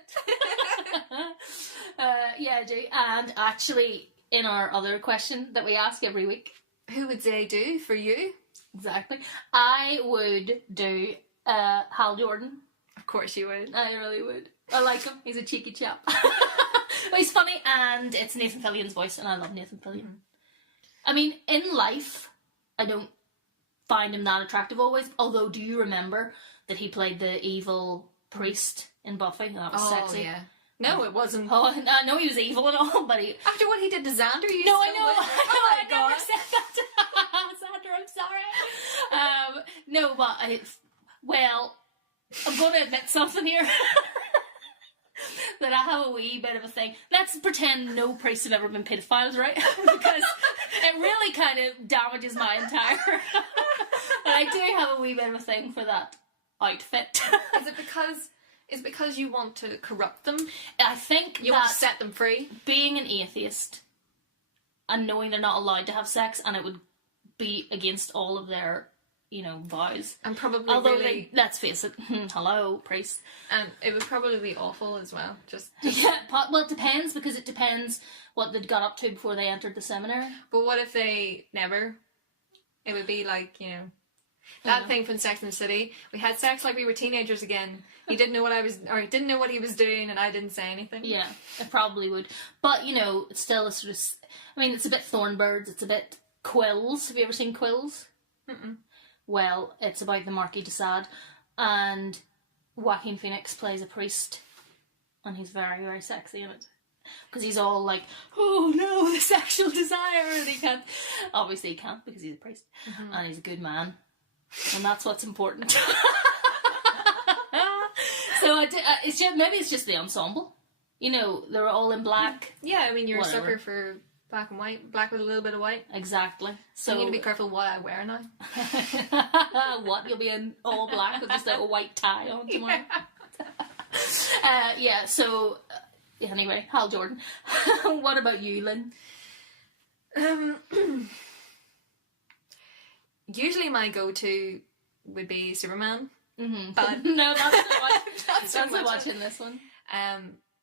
Yeah, I do. And actually, in our other question that we ask every week, who would they do for you? Exactly. I would do Hal Jordan. Of course you would. I really would. I like him. He's a cheeky chap. But he's funny, and it's Nathan Fillion's voice, and I love Nathan Fillion. Mm-hmm. I mean, in life, I don't find him that attractive always, although do you remember that he played the evil priest in Buffy? That was sexy. Yeah. No, it wasn't. Oh, I know he was evil and all, but he... After what he did to Xander, you No, still I know. would. I never said that. Xander, I'm sorry. No, but I'm going to admit something here. That I have a wee bit of a thing. Let's pretend no priests have ever been pedophiles, right? Because it really kind of damages my entire... But I do have a wee bit of a thing for that outfit. Is it because you want to corrupt them? I think you want to set them free? Being an atheist and knowing they're not allowed to have sex and it would be against all of their... vows. And probably let's face it, hello, priest. And it would probably be awful as well. Yeah, well, it depends, because it depends what they'd got up to before they entered the seminary. But what if they never? It would be like, that thing from Sex and the City. We had sex like we were teenagers again. He didn't know didn't know what he was doing, and I didn't say anything. Yeah, it probably would. But, it's still a sort of... I mean, it's a bit Thornbirds, it's a bit Quills. Have you ever seen Quills? Mm-mm. Well, it's about the Marquis de Sade, and Joaquin Phoenix plays a priest, and he's very, very sexy in it. Because he's all like, oh no, the sexual desire, and he can't. Obviously he can't, because he's a priest, and he's a good man, and that's what's important. So maybe it's just the ensemble. They're all in black. Yeah, I mean, you're a sucker for Black and white. Black with a little bit of white. Exactly. So you need to be careful what I wear now. What? You'll be in all black with just a white tie on tomorrow? Yeah. So anyway, Hal Jordan. What about you, Lynn? Usually my go-to would be Superman. Mm-hmm. But no, not so much. not so much in this one.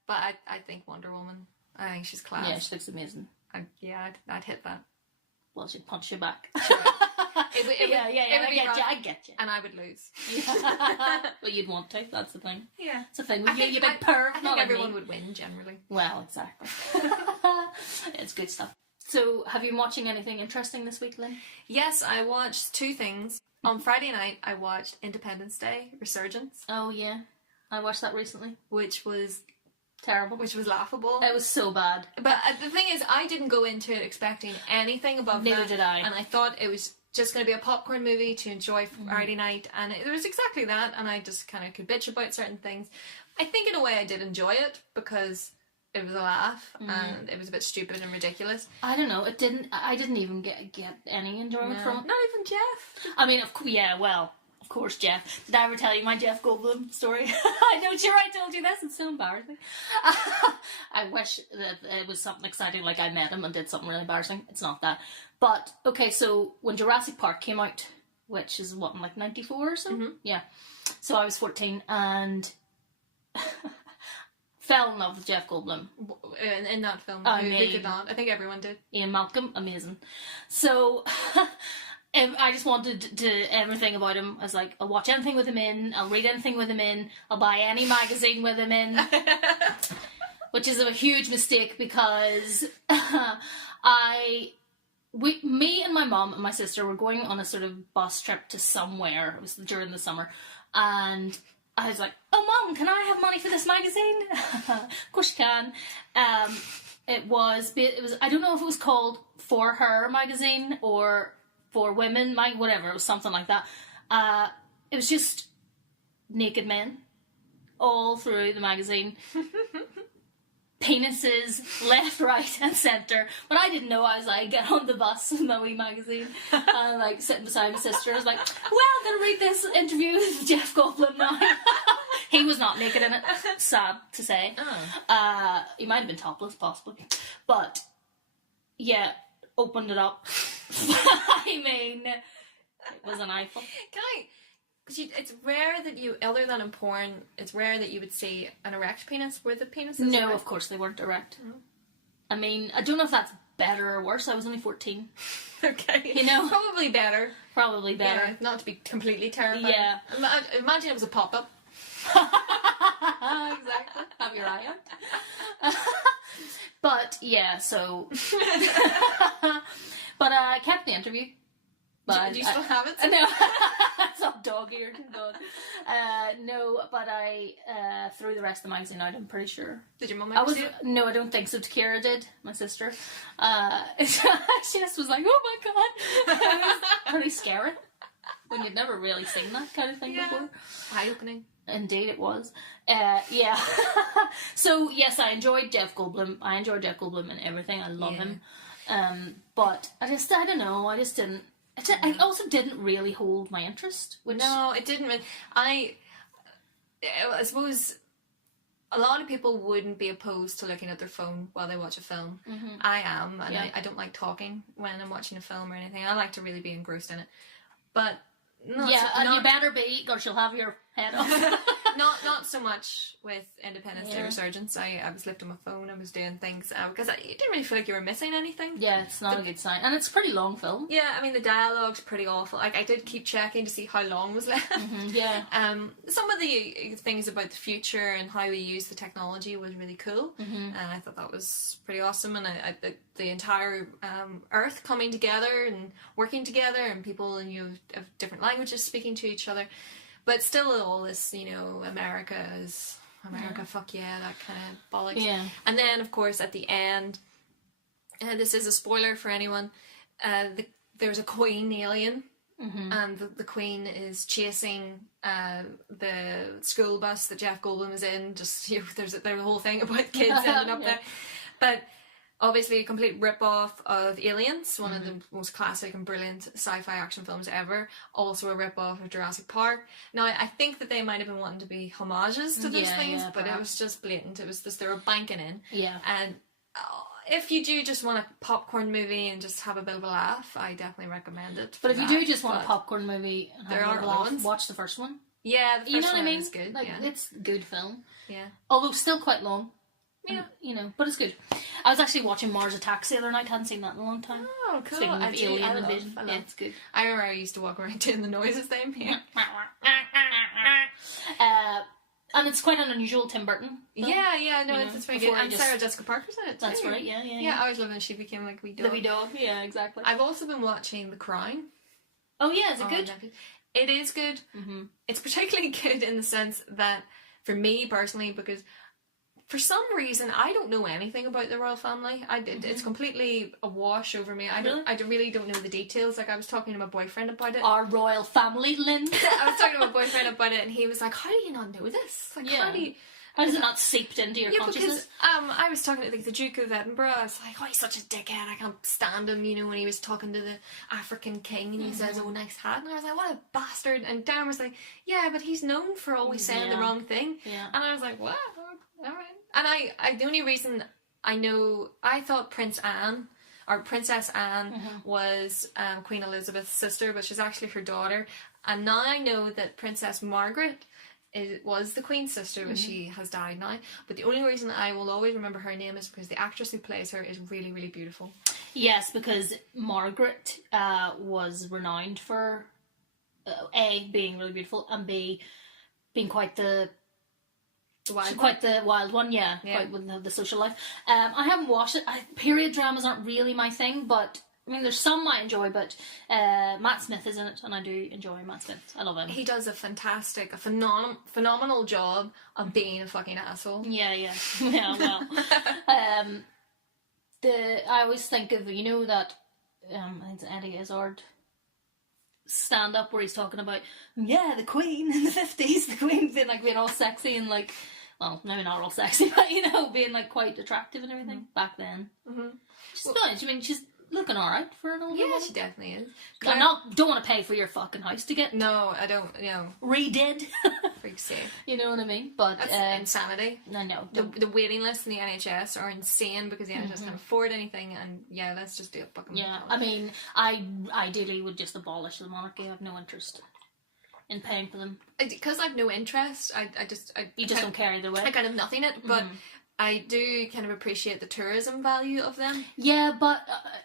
But I think Wonder Woman. I think she's class. Yeah, she looks amazing. I'd hit that. Well, she'd punch you back. It would I get you. And I would lose. Yeah. Well, you'd want to. That's the thing. Yeah. It's the thing. You big perv. I think everyone would win generally. Well, exactly. It's good stuff. So, have you been watching anything interesting this week, Lynn? Yes, I watched 2 things. On Friday night, I watched Independence Day: Resurgence. Oh yeah, I watched that recently. Which was terrible. Which was laughable. It was so bad. But the thing is, I didn't go into it expecting anything above that. Neither did I. And I thought it was just going to be a popcorn movie to enjoy Friday night, and it was exactly that. And I just kind of could bitch about certain things. I think in a way I did enjoy it because it was a laugh and it was a bit stupid and ridiculous. I don't know. I didn't even get any enjoyment from it. Not even Jeff. I mean, of course, Jeff. Did I ever tell you my Jeff Goldblum story? I know, sure I told you this. It's so embarrassing. I wish that it was something exciting, like I met him and did something really embarrassing. It's not that. But, okay, so when Jurassic Park came out, which is what, in like 94 or so? Mm-hmm. Yeah. So I was 14 and fell in love with Jeff Goldblum. In that film. Who could not? I think everyone did. Ian Malcolm, amazing. So... I just wanted to everything about him. I was like, I'll watch anything with him in, I'll read anything with him in, I'll buy any magazine with him in. Which is a huge mistake because me and my mum and my sister were going on a sort of bus trip to somewhere. It was during the summer. And I was like, oh Mum, can I have money for this magazine? Of course you can. It was, I don't know if it was called For Her magazine or For Women, whatever, it was something like that. It was just naked men all through the magazine. Penises left, right and centre. But I didn't know. I was like, get on the bus with my wee magazine. And like sitting beside my sister. I was like, well, I'm going to read this interview with Jeff Goldblum now. He was not naked in it. Sad to say. Oh. He might have been topless, possibly. But, yeah, opened it up. I mean, it was an eyeful. Because it's rare that you, other than in porn, it's rare that you would see an erect penis. Were the penises No, erect? Of course they weren't erect. Oh. I mean, I don't know if that's better or worse. I was only 14. Okay. You know? Probably better. Yeah, not to be completely terrifying. Yeah. Imagine it was a pop-up. Exactly. Have your eye out. But, yeah, so... But I kept the interview. But do you still have it? No. It's all dog-eared. God. No, but I threw the rest of the magazine out, I'm pretty sure. Did your mum ever see it? No, I don't think so. Takira did, my sister. She just was like, oh my God. It was pretty scary. When you'd never really seen that kind of thing before. Eye-opening. Indeed it was. Yeah. So, yes, I enjoyed Jeff Goldblum. I enjoyed Jeff Goldblum and everything. I love him. But I don't know. I just didn't. I also didn't really hold my interest. No, it didn't. I suppose a lot of people wouldn't be opposed to looking at their phone while they watch a film. Mm-hmm. I am, and I don't like talking when I'm watching a film or anything. I like to really be engrossed in it. But you better be, or she'll have your head off. not so much with Independence Day Resurgence. I was lifting my phone, I was doing things because you didn't really feel like you were missing anything. Yeah, it's not a good sign, and it's a pretty long film. Yeah, I mean the dialogue's pretty awful. Like I did keep checking to see how long was left. Mm-hmm, yeah. Some of the things about the future and how we use the technology was really cool, and I thought that was pretty awesome. And the entire Earth coming together and working together, and people of different languages speaking to each other. But still all this, America, fuck yeah, that kind of bollocks. Yeah. And then, of course, at the end, this is a spoiler for anyone, there's a queen alien, and the queen is chasing the school bus that Jeff Goldblum is in. Just, there's a whole thing about kids ending up there. But obviously a complete rip-off of Aliens, one of the most classic and brilliant sci-fi action films ever. Also a rip-off of Jurassic Park. Now, I think that they might have been wanting to be homages to those things, but perhaps. It was just blatant. It was just, they were banking in. Yeah. And if you do just want a popcorn movie and just have a bit of a laugh, I definitely recommend it. But if you do just want a popcorn movie and have a bit of a laugh, watch the first one. Yeah, the first one is good. Like, it's a good film. Yeah. Although still quite long. Yeah. But it's good. I was actually watching Mars Attacks the other night. Hadn't seen that in a long time. Oh, cool. Speaking of alien invasion. Yeah, it's good. I remember I used to walk around doing the noises they made. And it's quite an unusual Tim Burton film. Yeah, no, it's very good. And Sarah Jessica Parker's in it too. That's right, yeah. Yeah, I was loving she became like wee dog. The wee dog, yeah, exactly. I've also been watching The Crown. Oh yeah, is it good? It is good. Mm-hmm. It's particularly good in the sense that, for me personally, because for some reason I don't know anything about the royal family. It's completely a wash over me. I really don't know the details. Like, I was talking to my boyfriend about it. Our royal family, Lynn. I was talking to my boyfriend about it, and he was like, "How do you not know this? Like, how does it not seeped into your consciousness?" Because I was talking to the Duke of Edinburgh. I was like, "Oh, he's such a dickhead. I can't stand him." When he was talking to the African king, and he says, "Oh, nice hat," and I was like, "What a bastard!" And Dan was like, "Yeah, but he's known for always saying the wrong thing." Yeah. And I was like, "What? All right." And I the only reason I know, I thought Princess Anne was Queen Elizabeth's sister, but she's actually her daughter. And now I know that Princess Margaret was the Queen's sister, but she has died now. But the only reason I will always remember her name is because the actress who plays her is really, really beautiful. Yes, because Margaret was renowned for A, being really beautiful, and B, being quite the wild one, yeah. Quite wouldn't have the social life. I haven't watched it. Period dramas aren't really my thing, but I mean, there's some I enjoy, but Matt Smith is in it, and I do enjoy Matt Smith. I love him. He does a phenomenal job of being a fucking asshole. Yeah, well. I always think of, that, I think it's Eddie Izzard stand-up where he's talking about, the Queen in the 50s, the Queen being all sexy and like, well, maybe not all sexy, but being like quite attractive and everything back then. Mm-hmm. She's fine. I mean, she's looking alright for an older woman. She definitely is. I don't want to pay for your fucking house to get. No, I don't. Redid. Freak's sake. You know what I mean? But that's insanity. I know. The waiting lists in the NHS are insane because the NHS can't afford anything, and let's just do it. Fucking. Yeah, I mean, I ideally would just abolish the monarchy. I have no interest in paying for them. Because I've no interest, you just don't care either way. I kind of nothing it, but I do kind of appreciate the tourism value of them. Yeah, but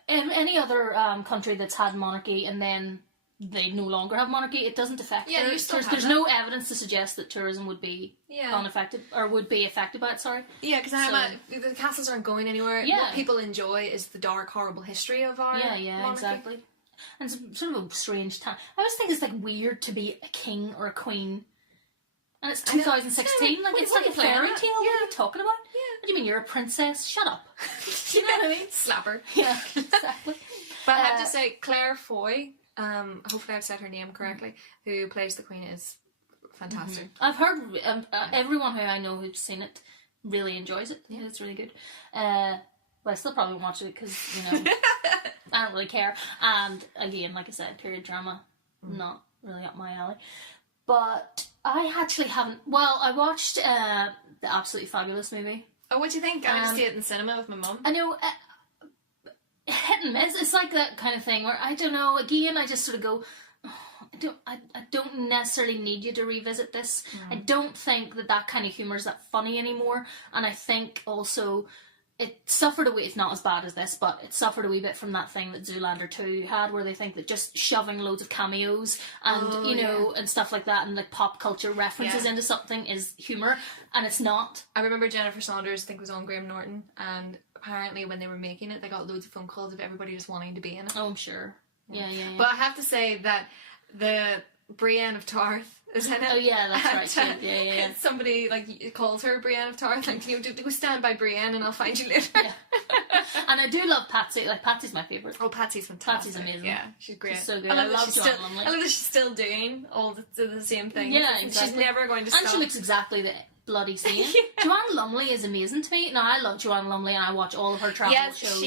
in any other country that's had monarchy and then they no longer have monarchy, it doesn't affect there's no evidence to suggest that tourism would be unaffected or would be affected by it, sorry. Yeah, because the castles aren't going anywhere. Yeah. What people enjoy is the dark, horrible history of our monarchy. Exactly. And it's sort of a strange time. I always think it's like weird to be a king or a queen. And it's 2016. It's like a fairy tale. Yeah. What are you talking about? Yeah. What do you mean you're a princess? Shut up. You know what I mean? Slap her. Yeah, exactly. But I have to say, Claire Foy, hopefully I've said her name correctly, who plays the Queen, is fantastic. I've heard everyone who I know who's seen it really enjoys it. Yeah, it's really good. But I still probably won't watch it because, I don't really care. And again, like I said, period drama, not really up my alley. But I actually haven't. Well, I watched the Absolutely Fabulous movie. Oh, what do you think? I went to see it in the cinema with my mum. I know, hit and miss. It's like that kind of thing where, I don't know, again, I just sort of go, I don't necessarily need you to revisit this. I don't think that kind of humour is that funny anymore. And I think also it suffered a wee, it's not as bad as this, but it suffered a wee bit from that thing that Zoolander 2 had, where they think that just shoving loads of cameos and, and stuff like that, and like pop culture references into something is humour, and it's not. I remember Jennifer Saunders, I think, was on Graham Norton, and apparently when they were making it, they got loads of phone calls of everybody just wanting to be in it. Oh, I'm sure. Yeah. But I have to say that the Brienne of Tarth is in it. Oh yeah, that's right. Yeah. Somebody calls her Brienne of Tarth, like, go stand by Brienne and I'll find you later. Yeah. And I do love Patsy. Like, Patsy's my favourite. Oh, Patsy's fantastic. Patsy's amazing. Yeah, she's great. She's so good. I love that she's still doing all the same thing. Yeah, exactly. She's never going to stop. And she looks exactly bloody scene. Joanne Lumley is amazing to me. Now, I love Joanne Lumley and I watch all of her travel shows.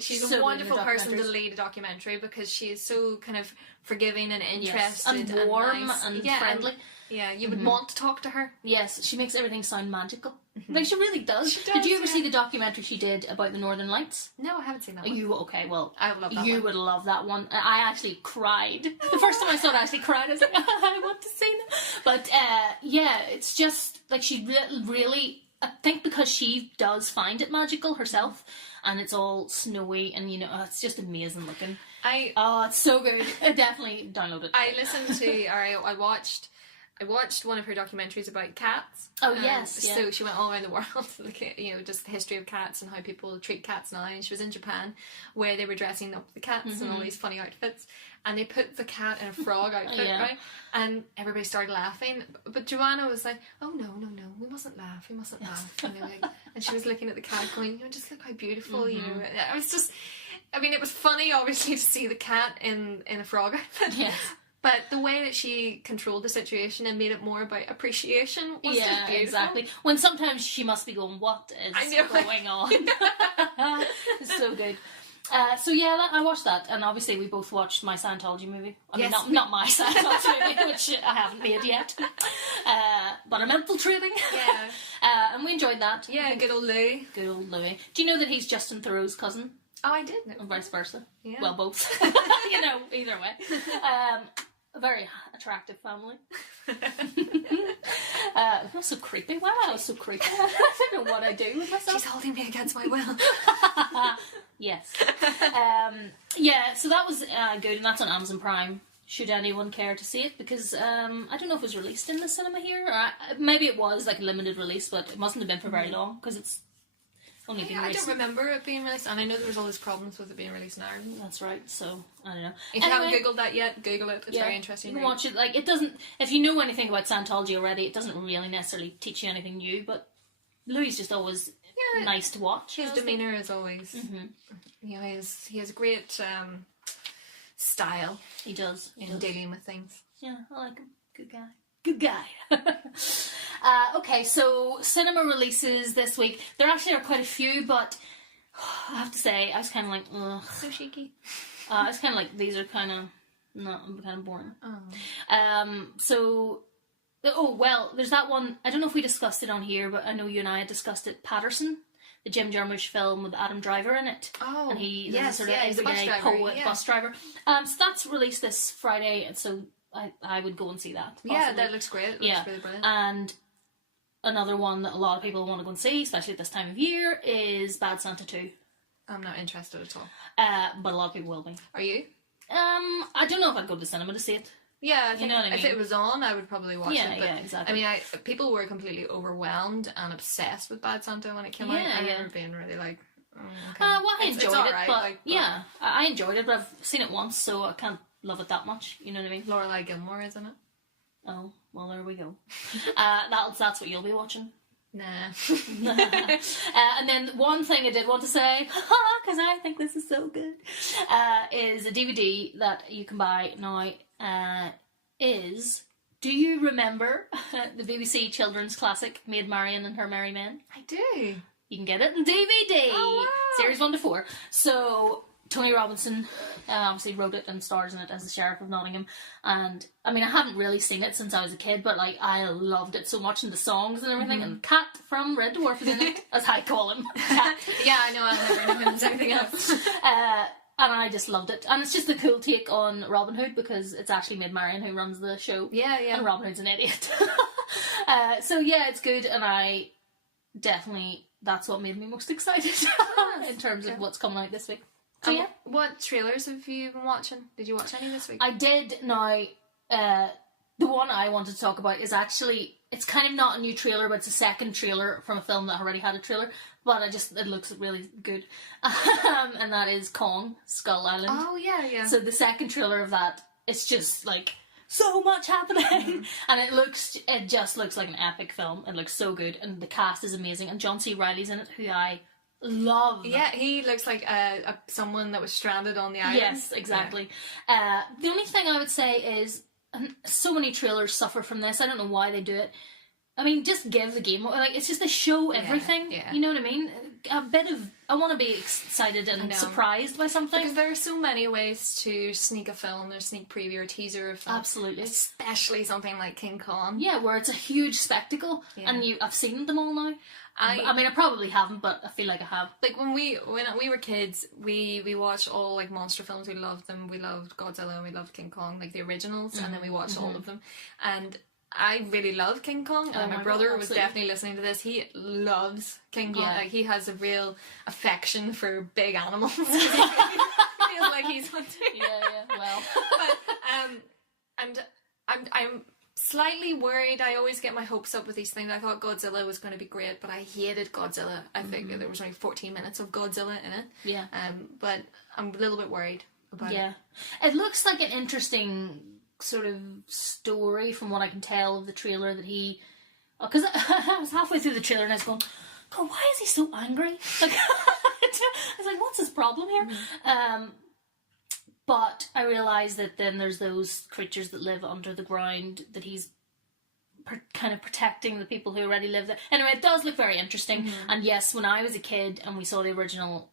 She's a wonderful person to lead a documentary because she is so kind of forgiving and interested and warm nice. and friendly. You would want to talk to her. Yes, she makes everything sound magical. Like, she really does. Did you ever see the documentary she did about the Northern Lights? No, I haven't seen that one. I would love that one. You would love that one. I actually cried. The first time I saw it, I actually cried. I was like, I want to see it. But, it's just, like, she really, I think because she does find it magical herself, and it's all snowy, and, it's just amazing looking. It's so good. I definitely download it. I listened to, I watched one of her documentaries about cats. Oh, yes. So she went all around the world, just the history of cats and how people treat cats now. And she was in Japan, where they were dressing up the cats in all these funny outfits. And they put the cat in a frog outfit, right? And everybody started laughing. But Joanna was like, oh, no, we mustn't laugh. And she was looking at the cat going, just look how beautiful, It was just, it was funny, obviously, to see the cat in a frog outfit. Yes. But the way that she controlled the situation and made it more about appreciation was just beautiful. Exactly. When sometimes she must be going, what is going on? It's so good. I watched that, and obviously we both watched my Scientology movie. Not my Scientology movie, which I haven't made yet. But I'm infiltrating. Yeah. And we enjoyed that. Yeah, good old Louis. Good old Louis. Do you know that he's Justin Theroux's cousin? Oh, I did. And vice versa. Yeah. Well, both. Either way. A very attractive family. That's so creepy. Wow, that was so creepy. I don't know what I do with myself. She's holding me against my will. Yes. So that was good, and that's on Amazon Prime. Should anyone care to see it? Because I don't know if it was released in the cinema here. Or maybe it was like a limited release, but it mustn't have been for very long because it's only been released. I don't remember it being released, and I know there was all these problems with it being released in Ireland. That's right. So I don't know. If you haven't googled that yet, Google it. It's very interesting. You can watch it. Like, it doesn't. If you know anything about Scientology already, it doesn't really necessarily teach you anything new. But Louis is just always nice to watch. His demeanour is always. He has a great style. He does. In dealing with things. Yeah, I like him. Good guy. Okay, so cinema releases this week. There actually are quite a few, but I have to say, I was kind of like, ugh. So cheeky. I was kind of like, these are kind of boring. There's that one. I don't know if we discussed it on here, but I know you and I had discussed it. Patterson, the Jim Jarmusch film with Adam Driver in it. Oh, and he's a sort of everyday poet, bus driver. So that's released this Friday, and so I would go and see that. Possibly. Yeah, that looks great. It looks really brilliant. And another one that a lot of people want to go and see, especially at this time of year, is Bad Santa 2. I'm not interested at all. But a lot of people will be. Are you? I don't know if I'd go to the cinema to see it. Yeah, I think if it was on, I would probably watch it. But, yeah, exactly. People were completely overwhelmed and obsessed with Bad Santa when it came out. I remember being really like, okay. I enjoyed it, right, but I enjoyed it, but I've seen it once, so I can't love it that much. You know what I mean? Lorelai Gilmore, isn't it? Oh, well, there we go. That's what you'll be watching. Nah. And then one thing I did want to say, because I think this is so good, is a DVD that you can buy now. Do you remember the BBC children's classic Maid Marian and Her Merry Men? I do. You can get it in DVD. Oh, wow. Series 1 to 4. So Tony Robinson obviously wrote it and stars in it as the Sheriff of Nottingham. And I haven't really seen it since I was a kid, but I loved it so much, and the songs and everything. And Cat from Red Dwarf is in it, as I call him. Cat. Yeah, I know. I'll never know him as anything else. And I just loved it. And it's just a cool take on Robin Hood, because it's actually Maid Marian who runs the show. Yeah. And Robin Hood's an idiot. It's good, and that's what made me most excited in terms of what's coming out this week. So what trailers have you been watching? Did you watch any this week? I did. Now, the one I wanted to talk about is actually, it's kind of not a new trailer, but it's a second trailer from a film that already had a trailer, but it looks really good. And that is Kong, Skull Island. Oh, yeah. So the second trailer of that, it's just like so much happening, and it just looks like an epic film. It looks so good, and the cast is amazing, and John C. Reilly's in it, who I love. Yeah, he looks like someone that was stranded on the island. Yes, exactly. Yeah. The only thing I would say is, so many trailers suffer from this. I don't know why they do it. I mean, just give the game, like, it's just to show everything, you know what I mean? A bit of, I want to be excited and surprised by something. Because there are so many ways to sneak a film, or sneak preview or teaser of film. Absolutely. Especially something like King Kong. Yeah, where it's a huge spectacle, and I've seen them all now. I mean, I probably haven't, but I feel like I have. Like, when we were kids, we watched all, like, monster films. We loved them. We loved Godzilla and we loved King Kong, like the originals, and then we watched all of them. And I really love King Kong, and my brother was definitely listening to this. He loves King Kong. Like, he has a real affection for big animals. He feels like he's hunting. Well. But, and I'm slightly worried. I always get my hopes up with these things. I thought Godzilla was going to be great, but I hated Godzilla. I think there was only 14 minutes of Godzilla in it. Yeah. But I'm a little bit worried about it. Yeah. It looks like an interesting sort of story from what I can tell of the trailer that he... Because I was halfway through the trailer and I was going, God, why is he so angry? Like, I was like, what's his problem here? But I realised that then there's those creatures that live under the ground that he's kind of protecting the people who already live there. Anyway, it does look very interesting. And yes, when I was a kid and we saw the original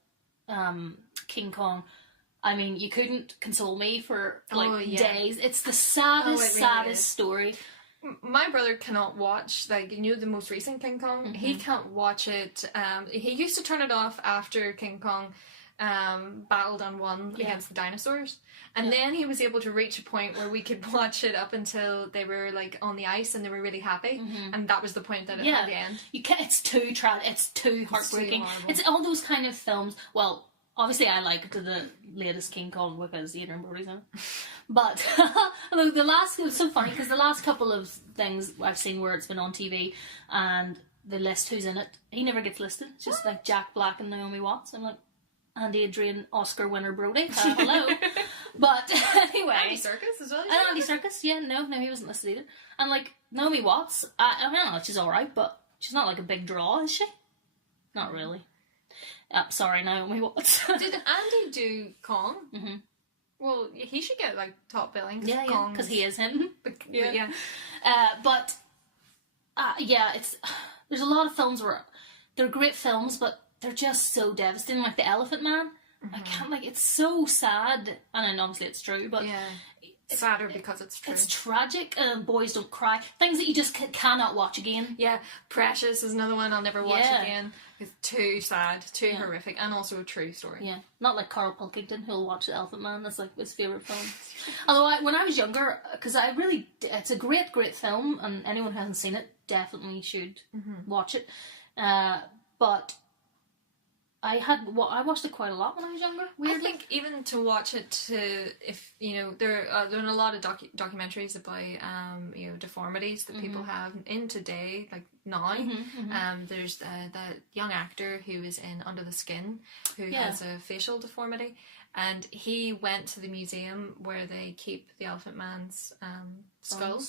King Kong, I mean, you couldn't console me for, like, days. It's the saddest, saddest story. My brother cannot watch, like, you know, the most recent King Kong? He can't watch it. He used to turn it off after King Kong battled and won against the dinosaurs. And then he was able to reach a point where we could watch it up until they were, like, on the ice and they were really happy. And that was the point that it had the end. You can't, it's too it's too heartbreaking. It's all those kind of films. Well, obviously, I liked the latest King Kong because Adrian Brody's in it. But although it was so funny because the last couple of things I've seen where it's been on TV and they list who's in it, he never gets listed. It's just like Jack Black and Naomi Watts. I'm like, and Adrian Oscar winner Brody. Hello. But anyway, Andy Serkis as well. And Andy Serkis, no, he wasn't listed either. And like Naomi Watts, I mean, she's all right, but she's not like a big draw, is she? Not really. Sorry, Naomi Watts. Did Andy do Kong? Well, he should get, like, top billing. Yeah, because he is him. Yeah. But it's there's a lot of films where they're great films, but they're just so devastating. Like The Elephant Man, I can't, like, it's so sad, and then obviously it's true, but sadder because it's true. It's tragic. Boys Don't Cry. Things that you just cannot watch again. Yeah, Precious is another one I'll never watch again. It's too sad, too horrific, and also a true story. Yeah, not like Carl Pilkington, who'll watch The Elephant Man. That's like his favourite film. Although when I was younger, because it's a great, great film, and anyone who hasn't seen it definitely should watch it. But I watched it quite a lot when I was younger. Weirdly. I think even to watch it, if you know, there are a lot of documentaries about you know, deformities that people have in today, like now. There's that young actor who is in Under the Skin, who has a facial deformity, and he went to the museum where they keep the Elephant Man's skull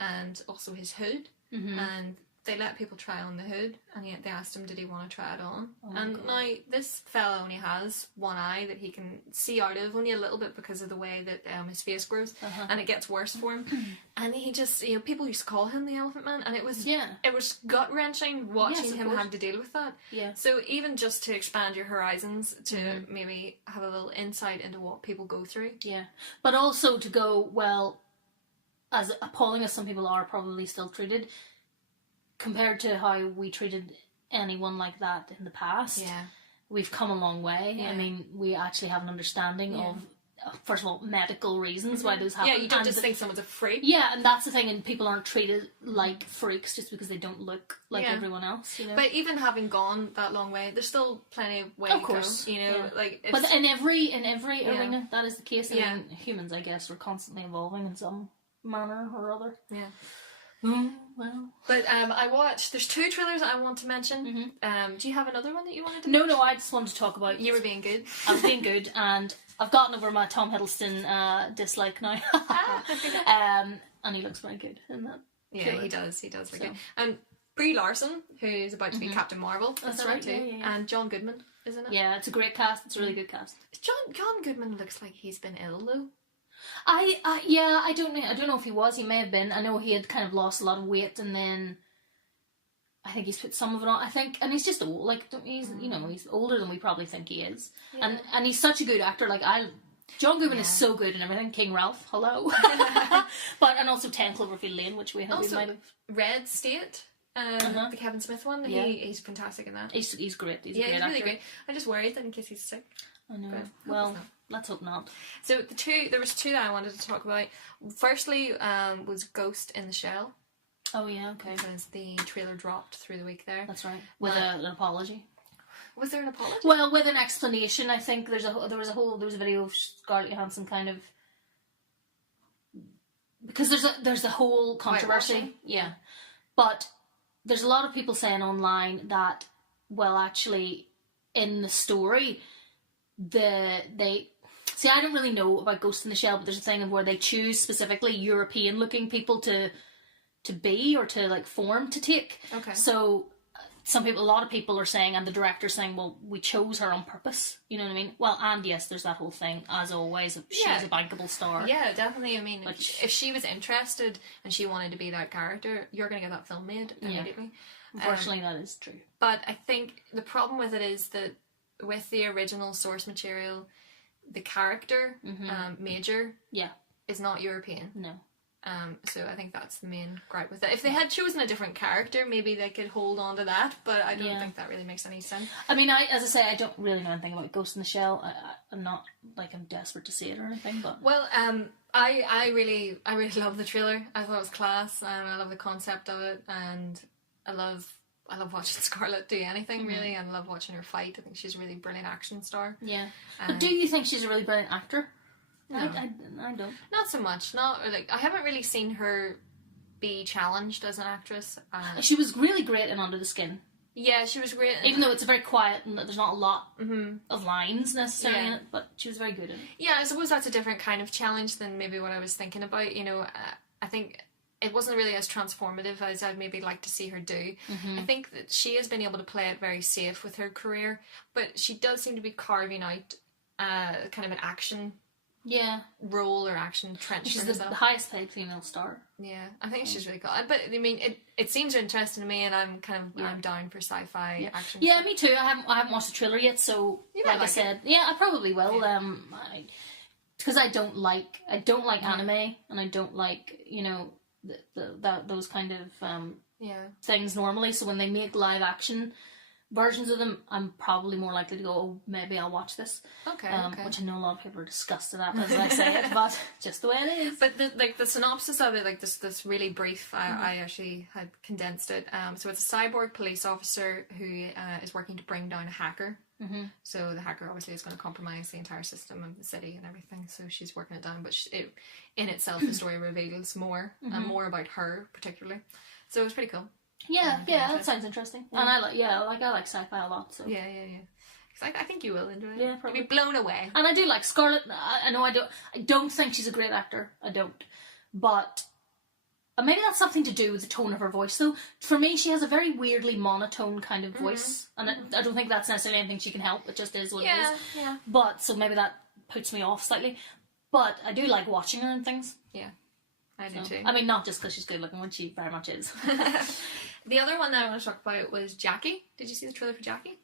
and also his hood, and they let people try on the hood, and yet they asked him, did he want to try it on? Now, this fella only has one eye that he can see out of, only a little bit because of the way that his face grows, and it gets worse for him. And he just, you know, people used to call him the Elephant Man, and it was gut-wrenching watching him have to deal with that. Yeah. So even just to expand your horizons, to maybe have a little insight into what people go through. Yeah. But also to go, well, as appalling as some people are probably still treated, compared to how we treated anyone like that in the past, we've come a long way. I mean, we actually have an understanding of, first of all, medical reasons why those happen. Yeah, you don't just think someone's a freak. Yeah, and that's the thing, and people aren't treated like freaks just because they don't look like everyone else, you know? But even having gone that long way, there's still plenty of way to go, you know? Like, but in every arena, that is the case. I mean, humans, I guess, are constantly evolving in some manner or other. Yeah. Well. But there's 2 trailers I want to mention. Do you have another one that you wanted to mention? No, I just wanted to talk about... You were being good. I was being good, and I've gotten over my Tom Hiddleston dislike now. And he looks very good in that. Yeah, he does very good. And Brie Larson, who's about to be Captain Marvel. That's right, too. And John Goodman, isn't it? Yeah, it's a great cast. It's a really good cast. John Goodman looks like he's been ill, though. I don't know if he was. He may have been. I know he had kind of lost a lot of weight, and then I think he's put some of it on. I think, and he's just old. Like, he's he's older than we probably think he is. Yeah. And he's such a good actor. Like, John Goodman is so good in everything. King Ralph, hello. And also 10 Cloverfield Lane, which we might have. Red State, the Kevin Smith one. Yeah. He's fantastic in that. He's great. He's a great actor. Really great. I'm just worried that in case he's sick. I know. Well, let's hope not. So there was two that I wanted to talk about. Firstly, was Ghost in the Shell. Oh yeah, okay. Because the trailer dropped through the week there. That's right. With an apology. Was there an apology? Well, with an explanation. I think there was a video of Scarlett Johansson kind of, because there's the whole controversy. Yeah. But there's a lot of people saying online that, well, actually in the story I don't really know about Ghost in the Shell, but there's a thing of where they choose specifically European looking people to be, or to like form to take. Okay. So a lot of people are saying, and the director's saying, well, we chose her on purpose. You know what I mean? Well, and yes, there's that whole thing, as always, she's a bankable star. Yeah, definitely. I mean, if she was interested and she wanted to be that character, you're going to get that film made immediately. Yeah. Unfortunately, that is true. But I think the problem with it is that with the original source material, the character, Major, is not European. No. So I think that's the main gripe with it. If they had chosen a different character, maybe they could hold on to that, but I don't think that really makes any sense. I mean, as I say, I don't really know anything about Ghost in the Shell. I'm not, like, I'm desperate to see it or anything, but... Well, I really love the trailer. I thought it was class, and I love the concept of it, and I love watching Scarlett do anything, really, and I love watching her fight. I think she's a really brilliant action star. Yeah. But do you think she's a really brilliant actor? No. I don't. Not so much. I haven't really seen her be challenged as an actress. She was really great in Under the Skin. Yeah, she was great. Even though it's very quiet and there's not a lot of lines necessarily in it, but she was very good in it. Yeah, I suppose that's a different kind of challenge than maybe what I was thinking about. You know, I think it wasn't really as transformative as I'd maybe like to see her do. I think that she has been able to play it very safe with her career, but she does seem to be carving out kind of an action role or action trench. She's the highest paid female star. Yeah, I think she's really cool. But I mean, it seems interesting to me, and I'm I'm down for sci-fi action. Yeah, me too. I haven't watched the trailer yet, so like I said, I probably will. Because I don't like anime, and I don't like those kind of things normally. So when they make live action versions of them, I'm probably more likely to go, oh, maybe I'll watch this. Okay. Which I know a lot of people are disgusted at as I say it, but just the way it is. But the synopsis of it, like this really brief, I actually had condensed it. So it's a cyborg police officer who is working to bring down a hacker. So the hacker obviously is going to compromise the entire system of the city and everything. So she's working it down, but in itself the story reveals more and more about her particularly. So it was pretty cool. Yeah, that sounds interesting. And I like sci-fi a lot. So yeah. Because I think you will enjoy it. Yeah, probably. You'll be blown away. And I do like Scarlett. I know I don't think she's a great actor. I don't, but maybe that's something to do with the tone of her voice. So for me, she has a very weirdly monotone kind of voice, and I don't think that's necessarily anything she can help. It just is what it is. Yeah. But so maybe that puts me off slightly. But I do like watching her and things. Yeah. I do too. I mean, not just because she's good looking, which she very much is. The other one that I want to talk about was Jackie. Did you see the trailer for Jackie?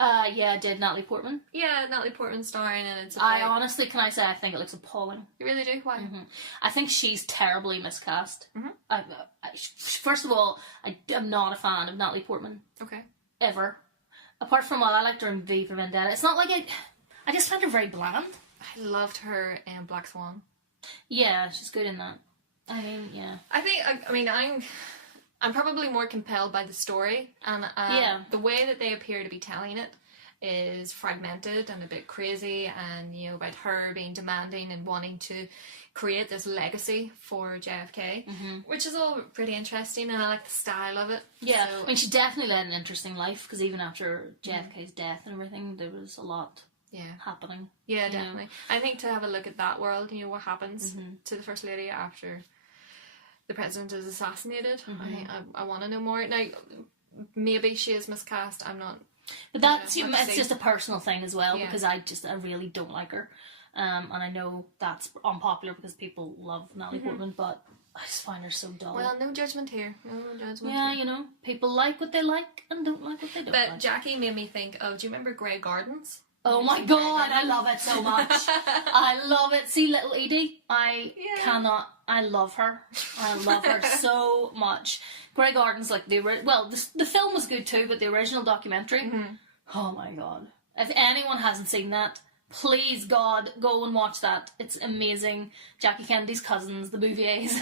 Yeah, I did. Natalie Portman. Yeah, Natalie Portman starring, and it's. I honestly, can I say, I think it looks appalling. You really do? Why? I think she's terribly miscast. First of all, I'm not a fan of Natalie Portman. Okay. Ever. Apart from I liked her in V for Vendetta. It's not like I just find her very bland. I loved her in Black Swan. Yeah, she's good in that. I mean, yeah. I'm probably more compelled by the story, and the way that they appear to be telling it is fragmented and a bit crazy, and about her being demanding and wanting to create this legacy for JFK, which is all pretty interesting, and I like the style of it. Yeah, so, I mean, she definitely led an interesting life, because even after JFK's death and everything, there was a lot happening. Yeah, definitely. I think to have a look at that world, what happens to the First Lady after the president is assassinated. I want to know more. Now, maybe she is miscast. I'm not. But it's just a personal thing as well, because I really don't like her. and I know that's unpopular because people love Natalie Portman, but I just find her so dull. Well, no judgment here. No judgment. Yeah, here. you know, people like what they like and don't like what they don't like. But Jackie made me think of, do you remember Grey Gardens? Oh my god, I love it so much. I love it. See little Edie? I love her. I love her so much. Grey Gardens, like the film was good too, but the original documentary, oh my god. If anyone hasn't seen that, please God, go and watch that. It's amazing. Jackie Kennedy's cousins, the Bouviers.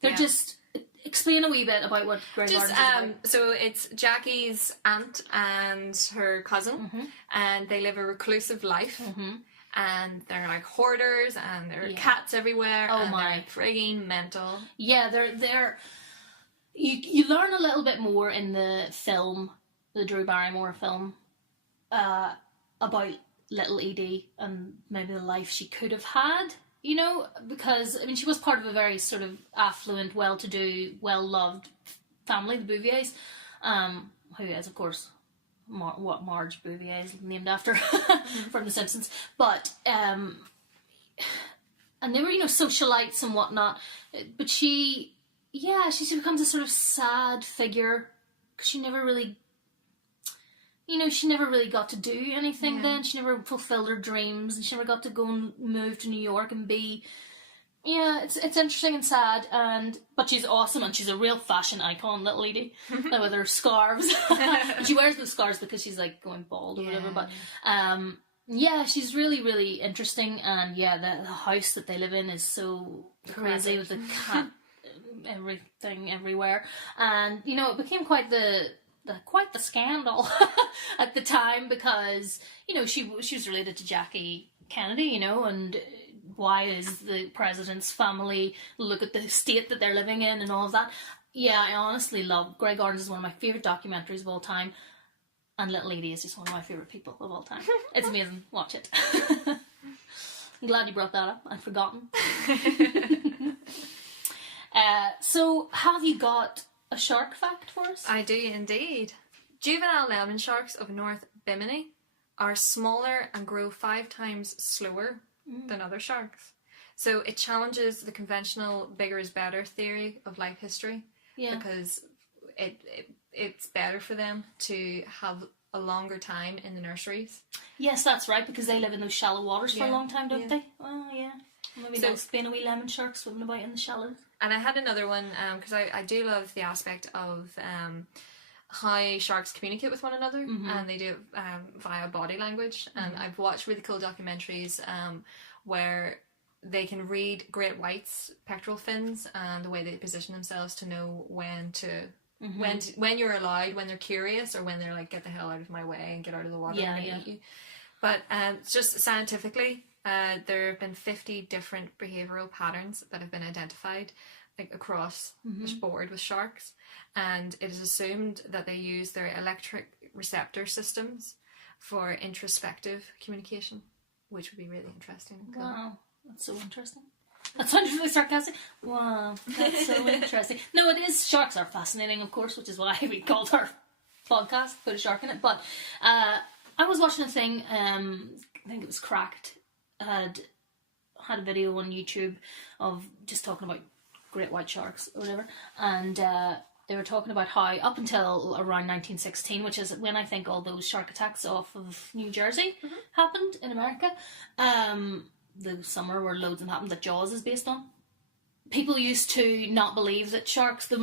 They're just... Explain a wee bit about what Grey Gardens is about. So it's Jackie's aunt and her cousin, and they live a reclusive life, and they're like hoarders, and there are cats everywhere. Oh and my! They're frigging mental. Yeah, they're. You learn a little bit more in the film, the Drew Barrymore film, about little Edie and maybe the life she could have had. You know, because, I mean, she was part of a very sort of affluent, well-to-do, well-loved family, the Bouviers, who is, of course, Marge Bouvier is named after from The Simpsons. But, and they were, you know, socialites and whatnot. But she becomes a sort of sad figure, because she never really... You know, she never really got to do anything then. She never fulfilled her dreams, and she never got to go and move to New York and be... Yeah, it's interesting and sad, but she's awesome, and she's a real fashion icon, little lady, with her scarves. She wears those scarves because she's, like, going bald or whatever, but... she's really, really interesting, and the house that they live in is so crazy with the cat, everything everywhere. And, you know, it became quite the scandal at the time, because, you know, she was related to Jackie Kennedy, you know, and why is the president's family, look at the state that they're living in and all of that. Yeah, I honestly love Grey Gardens. Is one of my favourite documentaries of all time, and Little Edie is just one of my favourite people of all time. It's amazing. Watch it. I'm glad you brought that up. I'd forgotten. So have you got a shark fact for us? I do indeed. Juvenile lemon sharks of North Bimini are smaller and grow 5 times slower than other sharks. So it challenges the conventional bigger is better theory of life history, because it's better for them to have a longer time in the nurseries. Yes, that's right, because they live in those shallow waters for a long time, don't they? Well, yeah. Maybe they'll spin a wee lemon shark swimming about in the shallows. And I had another one, because I do love the aspect of how sharks communicate with one another, and they do it via body language. And I've watched really cool documentaries where they can read great whites' pectoral fins and the way they position themselves to know when you're allowed, when they're curious, or when they're like, get the hell out of my way and get out of the water and eat you. But just scientifically, there have been 50 different behavioural patterns that have been identified, like across the board with sharks, and it is assumed that they use their electric receptor systems for introspective communication, which would be really interesting. Wow, that's so interesting. That sounded really sarcastic. Wow, that's so interesting. No, it is. Sharks are fascinating, of course, which is why we called our podcast Put a Shark in It. But I was watching a thing, I think it was Cracked, had a video on YouTube of just talking about great white sharks or whatever, and they were talking about how up until around 1916, which is when I think all those shark attacks off of New Jersey happened in America, the summer where loads of them happened, that Jaws is based on, people used to not believe that sharks, the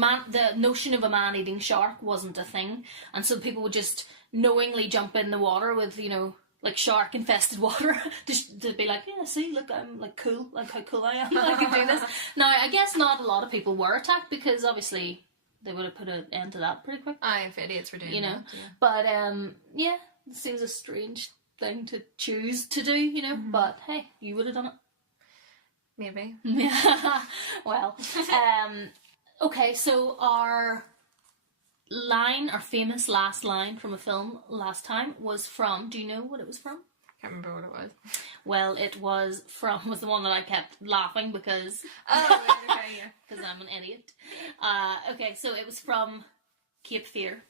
notion of a man-eating shark wasn't a thing, and so people would just knowingly jump in the water with, you know, like shark infested water to be like, yeah, see, look, I'm like cool, like how cool I am, I can do this. Now, I guess not a lot of people were attacked, because obviously they would have put an end to that pretty quick. If idiots were doing that, yeah. But it seems a strange thing to choose to do, you know, but hey, you would have done it. Maybe. Yeah. Well, okay, so our famous last line from a film last time was from, do you know what it was from? Can't remember what it was. Well, it was the one that I kept laughing because... Oh, okay, yeah. Because I'm an idiot. Okay, so it was from Cape Fear,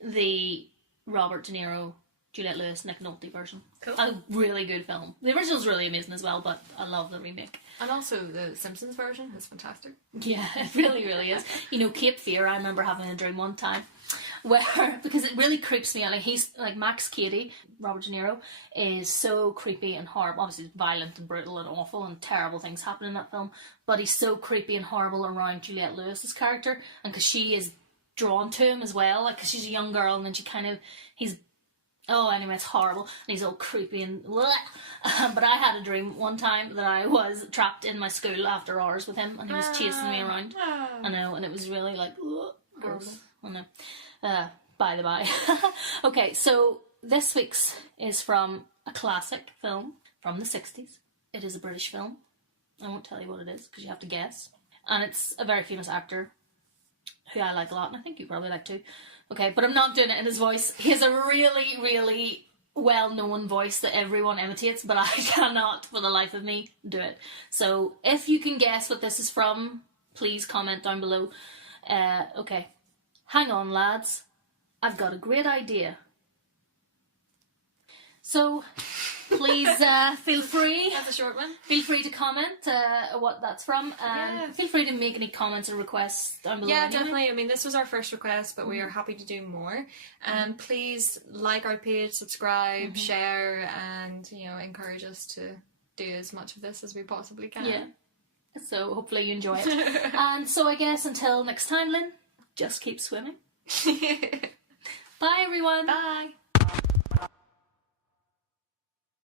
the Robert De Niro Juliette Lewis, Nick Nolte version. Cool. A really good film. The original's really amazing as well, but I love the remake. And also the Simpsons version is fantastic. Yeah, it really, really is. You know, Cape Fear, I remember having a dream one time where, because it really creeps me out, like he's, like Max Cady, Robert De Niro, is so creepy and horrible. Obviously it's violent and brutal and awful and terrible things happen in that film, but he's so creepy and horrible around Juliette Lewis's character, and because she is drawn to him as well, like, because she's a young girl, and then she kind of, anyway, it's horrible, and he's all creepy and bleh. But I had a dream one time that I was trapped in my school after hours with him, and he was chasing me around. I know, and it was really like, gross. I know. By the by. Okay, so this week's is from a classic film from the 60s. It is a British film. I won't tell you what it is, because you have to guess. And it's a very famous actor who I like a lot, and I think you probably like too. Okay, but I'm not doing it in his voice. He has a really, really well-known voice that everyone imitates, but I cannot, for the life of me, do it. So, if you can guess what this is from, please comment down below. Okay. Hang on, lads. I've got a great idea. So, please feel free. That's a short one. Feel free to comment what that's from, and feel free to make any comments or requests down below. Yeah, definitely. I mean, this was our first request, but we are happy to do more. And please like our page, subscribe, share, and encourage us to do as much of this as we possibly can. Yeah. So hopefully you enjoy it. And so I guess until next time, Lynn, just keep swimming. Bye, everyone. Bye.